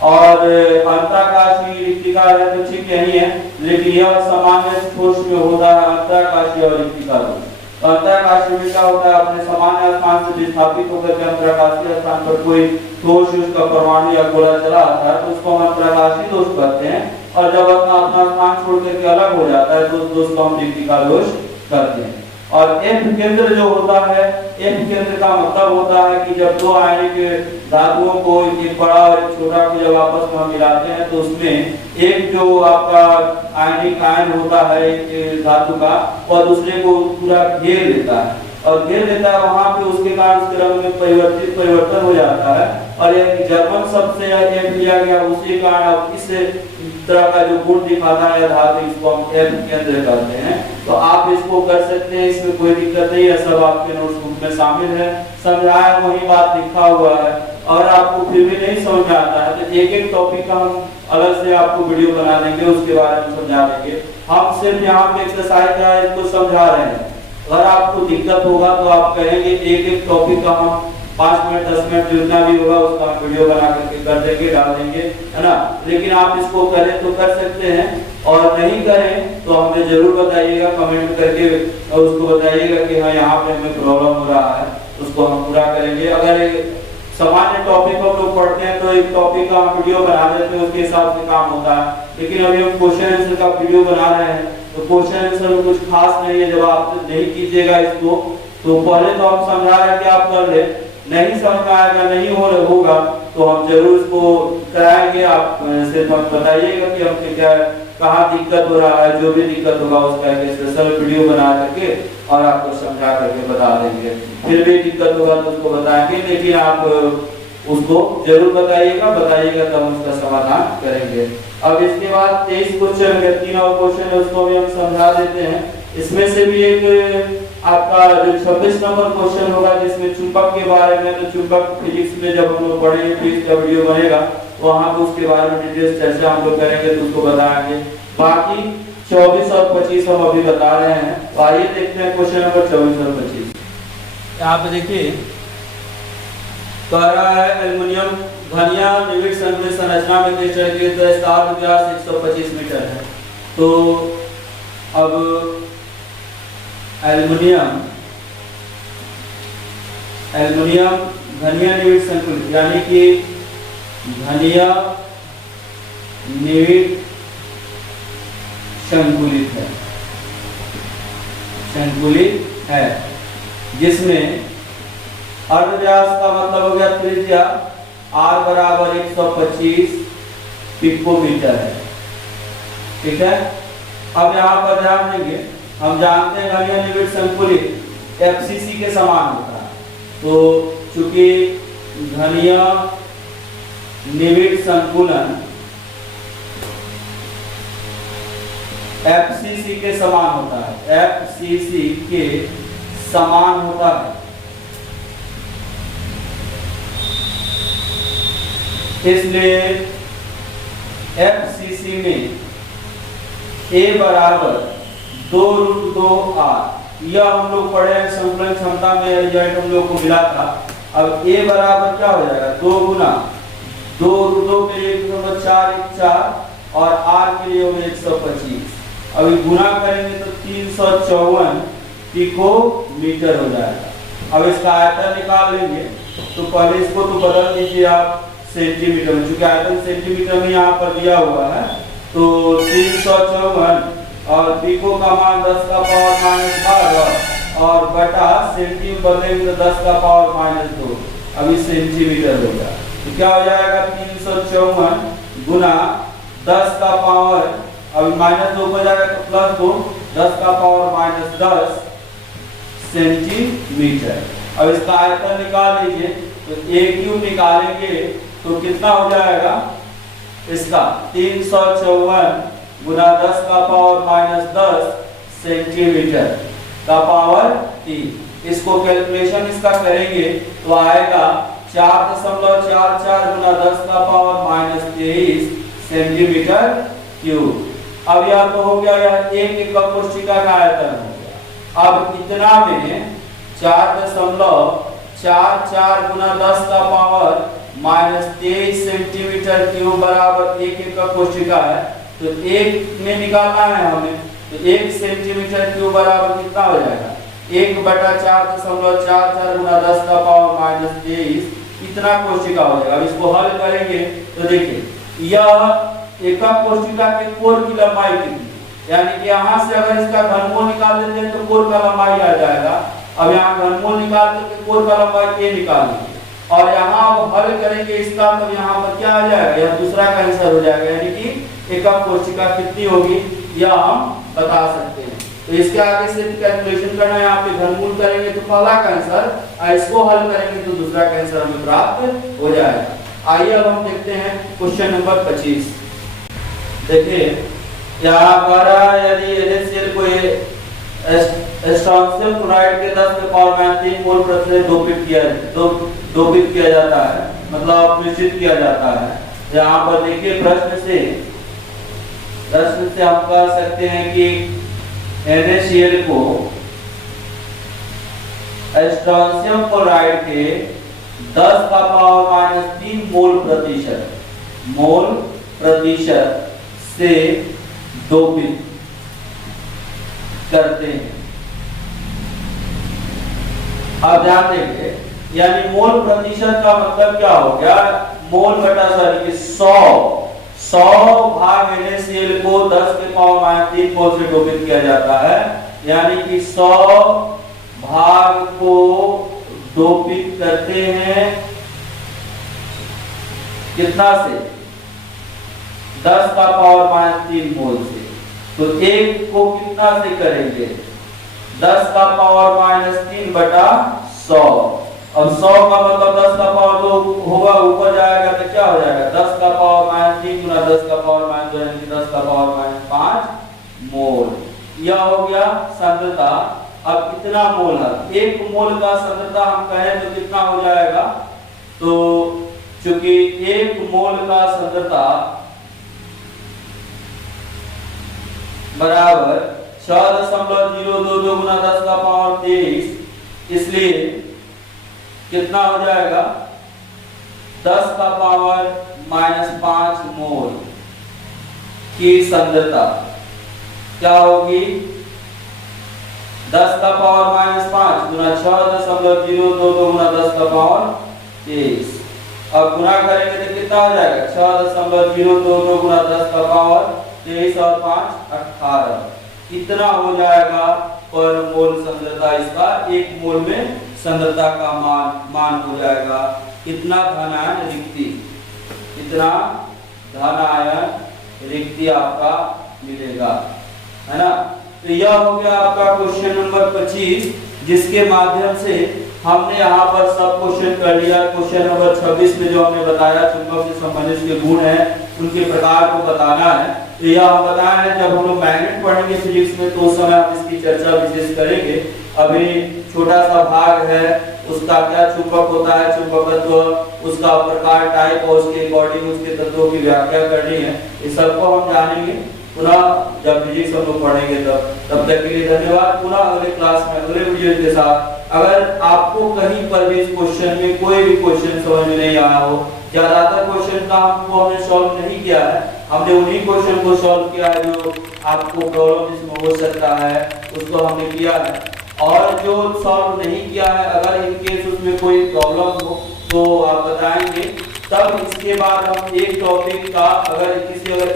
और अंतराकाशीय रिक्तिका है तो ठीक यही है, लेकिन यह सामान्य ठोस में होता है अंतराकाशीय और रिक्तिका दोष। अंतराकाशीय में क्या होता है, अपने सामान्य स्थान से विस्थापित होकर के अंतराकाशीय स्थान पर कोई ठोस उसका परमाणु या गोला चला आता है, तो उसको हम अंतराकाशीय दोष कहते हैं। और जब अपना स्थान छोड़ करके अलग हो जाता है, तो उस दोष को हम रिक्तिका दोष कहते हैं। और एफ केंद्र जो होता है, एफ केंद्र का मतलब होता है कि जब दो आयनिक धातुओं को एक बड़ा और एक छोटा को जब आपस में मिलाते हैं, तो उसमें एक जो आपका आयनिक आयन होता है एक धातु का, और दूसरे को पूरा घेर लेता है, और घेर लेता है वहां पे, उसके कारण उसके रंग में परिवर्तन हो जाता है। और एक जर्मन शब्द से एफ लिया गया, उसी कारण इस तरह का जो गुण दिखाता है धातु, इसको हम एफ केंद्र कहते हैं। तो आप इसको कर सकते हैं, इसमें कोई दिक्कत नहीं है, सब आपके नोटबुक में शामिल है, समझाया वही बात लिखा हुआ है। और आपको फिर भी नहीं समझ में आता है तो एक एक टॉपिक का हम अलग से आपको वीडियो बना देंगे, उसके बारे में समझा देंगे। हम सिर्फ यहाँ पे एक्सरसाइज का इसको समझा रहे हैं। अगर आपको दिक्कत होगा तो आप कहेंगे एक एक टॉपिक का हम 5 मिनट 10 मिनट जितना भी होगा उसका हम वीडियो बना करके कर देंगे, डाल देंगे, है ना। लेकिन आप इसको करें तो कर सकते हैं, और नहीं करें तो हमें जरूर बताइएगा, कमेंट करके और उसको बताइएगा कि हाँ यहाँ पे हमें प्रॉब्लम हो रहा है, उसको हम पूरा करेंगे। अगर सामान्य टॉपिक हम लोग पढ़ते हैं तो एक टॉपिक का हम वीडियो बना देते हैं, उसके हिसाब से काम होता है। लेकिन अभी हम क्वेश्चन आंसर का वीडियो बना रहे हैं तो क्वेश्चन आंसर में कुछ खास नहीं है। जब आप नहीं कीजिएगा इसको तो पहले तो हम समझा रहे हैं कि आप कर ले, नहीं समझ में आएगा, नहीं होगा तो हम जरूर इसको कराएंगे। आप सिर्फ हम बताइएगा कि हम क्या कहाँ दिक्कत हो रहा है, जो भी दिक्कत होगा उसका एक स्पेशल वीडियो बना करके और आपको समझा करके बता देंगे। फिर भी दिक्कत होगा तो उसको बताएंगे, लेकिन आप उसको जरूर बताइएगा तब हम उसका समाधान करेंगे। अब इसके बाद 23 क्वेश्चन है, 3 और क्वेश्चन है उसको भी हम समझा देते हैं। इसमें से भी एक आपका जो 26 नंबर क्वेश्चन होगा जिसमें चुंबक के बारे में, तो चुंबक फिजिक्स में जब हम लोग पढ़ेंगे तो इसका वीडियो बनेगा तो वहां पे उसके बारे में डिटेल्स चर्चा हम लोग करेंगे तो उसको बताएंगे। बाकी 24 और 25 हम अभी बता रहे हैं। तो आइए देखते हैं क्वेश्चन नंबर 24 और 25। यहाँ पे देखिए कह रहा है एल्युमिनियम घनिया निविड़ संकुलित संरचना में क्रिस्टल की विस्तार व्यास 125 मीटर है। तो अब एल्युमिनियम घनिया निविड़ संकुलित यानी कि घनिया निविड़ संकुलित है जिसमें अर्धव्यास का मतलब हो गया त्रिज्या r बराबर 125 पिकोमीटर है। ठीक है, अब यहाँ पर ध्यान देंगे, हम जानते हैं घनिया निविड़ संकुलित FCC के समान होता है। तो चूंकि घनिया निविड़ संकुलन FCC के समान होता है, FCC के समान होता है, इसलिए FCC में A बराबर 2√2r, यह हम लोग पढ़े हैं संकुलन क्षमता में, रिजल्ट हम लोग को मिला था। अब A बराबर क्या हो जाएगा, 2 गुना 2√2 के लिए 4 और r के लिए होगा 125। अभी गुना करेंगे तो 354 पिकोमीटर हो जाएगा। अब इसका आयतन निकाल लेंगे तो पहले इसको तो बदल दीजिए आप सेंटीमीटर में, चूंकि आयतन सेंटीमीटर में यहाँ पर दिया हुआ है। तो 354 और पिको का मान 10 का पावर -12 और बटा सेंटीमीटर बदलेंगे तो 10 का पावर -2, अभी सेंटीमीटर होगा। तो क्या हो जाएगा 354 गुना 10 का पावर, अभी -2 हो जाएगा तो +2, 10 का पावर -10 सेंटीमीटर। अब इसका आयतन निकाल लीजिए तो A³ निकालेंगे तो कितना हो जाएगा इसका 354 गुना 10 का पावर -10 सेंटीमीटर का पावर 3। इसको कैलकुलेशन इसका करेंगे तो आएगा 4.44 गुना 10 का पावर -23 सेंटीमीटर क्यूब। अब यह तो हो गया, यह एक एकक कोशिका का आयतन हो गया। अब इतना में 4.44 गुना 10 का पावर -23 सेंटीमीटर क्यूब बराबर एक एकक कोशिका है। तो एक में निकालना है हमें, तो 1 सेंटीमीटर क्यूब बराबर कितना हो जाएगा 1/4.44 गुना 10 का पावर -23, इतना कोशिका हो जाएगा। अब इसको हल करेंगे तो देखिए यह एकक कोशिका के कोर की लंबाई कितनी, यानी कि यहाँ से अगर इसका घनमूल निकाल लेते हैं तो कोर का लंबाई आ जाएगा। अब यहाँ घनमूल निकाल करके कोर का लंबाई A निकालेंगे और यहाँ अब हल करेंगे इसका, तो यहाँ पर क्या आ जाएगा, यह दूसरा का आंसर हो जाएगा, यानी कि एकक कोशिका कितनी होगी यह हम बता सकते हैं। तो इसके आगे से कैलकुलेशन करना है, यहाँ पे घनमूल करेंगे तो पहला का आंसर और इसको हल करेंगे तो दूसरा का आंसर हमें प्राप्त हो जाएगा। आइए अब हम देखते हैं क्वेश्चन नंबर 25। देखिए यहाँ पर यदि NaCl को स्ट्रोंशियम क्लोराइड के 10 के पावर 3 मोल प्रति डोपित किया जाता है, मतलब मिश्रित किया जाता है। यहाँ पर देखिए प्रश्न से हम कह सकते हैं कि NaCl को स्ट्रोंशियम क्लोराइड के 10 का पावर -3 मोल प्रतिशत से डोपित करते हैं। अब ध्यान देंगे यानी मोल प्रतिशत का मतलब क्या हो गया, मोल बटा सॉरी 100 भाग NaCl को 10 के पावर -3 मोल से डोपित किया जाता है, यानी कि 100 भाग को डोपित करते हैं कितना से, 10 का पावर -3 मोल से। तो एक को कितना से करेंगे, 10 का पावर -3 बटा 100। अब 100 का मतलब 10 का पावर 2 होगा, ऊपर जाएगा तो क्या हो जाएगा, 10 का पावर -3 गुना 10 का पावर -2 यानी कि 10 का पावर -5 मोल। यह हो गया सांद्रता। अब कितना मोल है, एक मोल का सांद्रता हम कहें तो कितना हो जाएगा, तो चूंकि एक मोल का सांद्रता बराबर 6.022 गुना 10 का पावर 23, इसलिए कितना हो जाएगा, 10 का पावर -5 मोल की सांद्रता क्या होगी, 10 का पावर -5 गुना 6.022 गुना 10 का पावर 23। अब गुना करेंगे तो कितना हो जाएगा, 6.022 गुना 10 का पावर 23 और 5 18, इतना हो जाएगा पर मोल सांद्रता इसका, एक मोल में सांद्रता का मान हो जाएगा इतना धन आयन रिक्ति, इतना धन आयन रिक्ति आपका मिलेगा, है ना। तो यह हो गया आपका क्वेश्चन नंबर 25, जिसके माध्यम से हमने यहाँ पर सब क्वेश्चन कर लिया। क्वेश्चन नंबर 26 में जो हमने बताया चुंबक से संबंधित के गुण है, उनके प्रकार को बताना है। तो यह हम बताया है, जब हम लोग मैग्नेट पढ़ेंगे फिजिक्स में तो उस समय हम इसकी चर्चा विशेष करेंगे। अभी छोटा सा भाग है, उसका क्या चुंबक होता है, चुंबकत्व, उसका प्रकार टाइप और उसके अकॉर्डिंग उसके तत्वों की व्याख्या करनी है, इस सबको हम जानेंगे पुनः जब फिजिक्स हम लोग पढ़ेंगे तब तक के लिए धन्यवाद। पुनः अगले क्लास में अगले वीडियो के साथ, अगर आपको कहीं पर भी इस क्वेश्चन में कोई भी क्वेश्चन समझ में नहीं आया हो, ज्यादातर क्वेश्चन का हमने सॉल्व नहीं किया है, हमने उन्हीं क्वेश्चन को सॉल्व किया है जो आपको प्रॉब्लम इसमें हो सकता है उसको हमने किया है, और जो सॉल्व नहीं किया है अगर इन केस उसमें कोई प्रॉब्लम हो तो आप बताएंगे, तब इसके बाद हम एक टॉपिक का अगर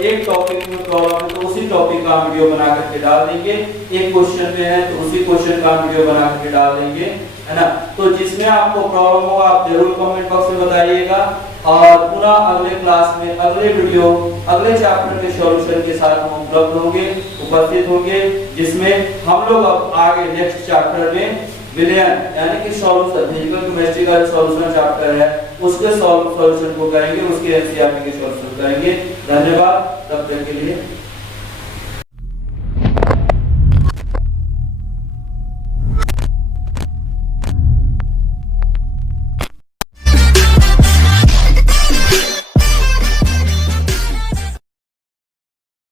एक टॉपिक में प्रॉब्लम है तो उसी टॉपिक का वीडियो बना करके डाल देंगे, एक क्वेश्चन में है तो उसी क्वेश्चन का वीडियो बना करके डाल देंगे, है ना। तो जिसमें आपको प्रॉब्लम हो आप जरूर कमेंट बॉक्स में बताइएगा, और पुनः अगले क्लास में अगले वीडियो अगले चैप्टर के सॉल्यूशन के साथ हम उपस्थित होंगे, जिसमें हम लोग अब आगे नेक्स्ट चैप्टर में विलयन यानी कि सॉल्यूशन, फिजिकल केमिस्ट्री का सॉल्यूशन चैप्टर है उसके सॉल्यूशन को करेंगे, उसके एनसीईआरटी के सॉल्यूशन करेंगे। धन्यवाद, तब तक के लिए।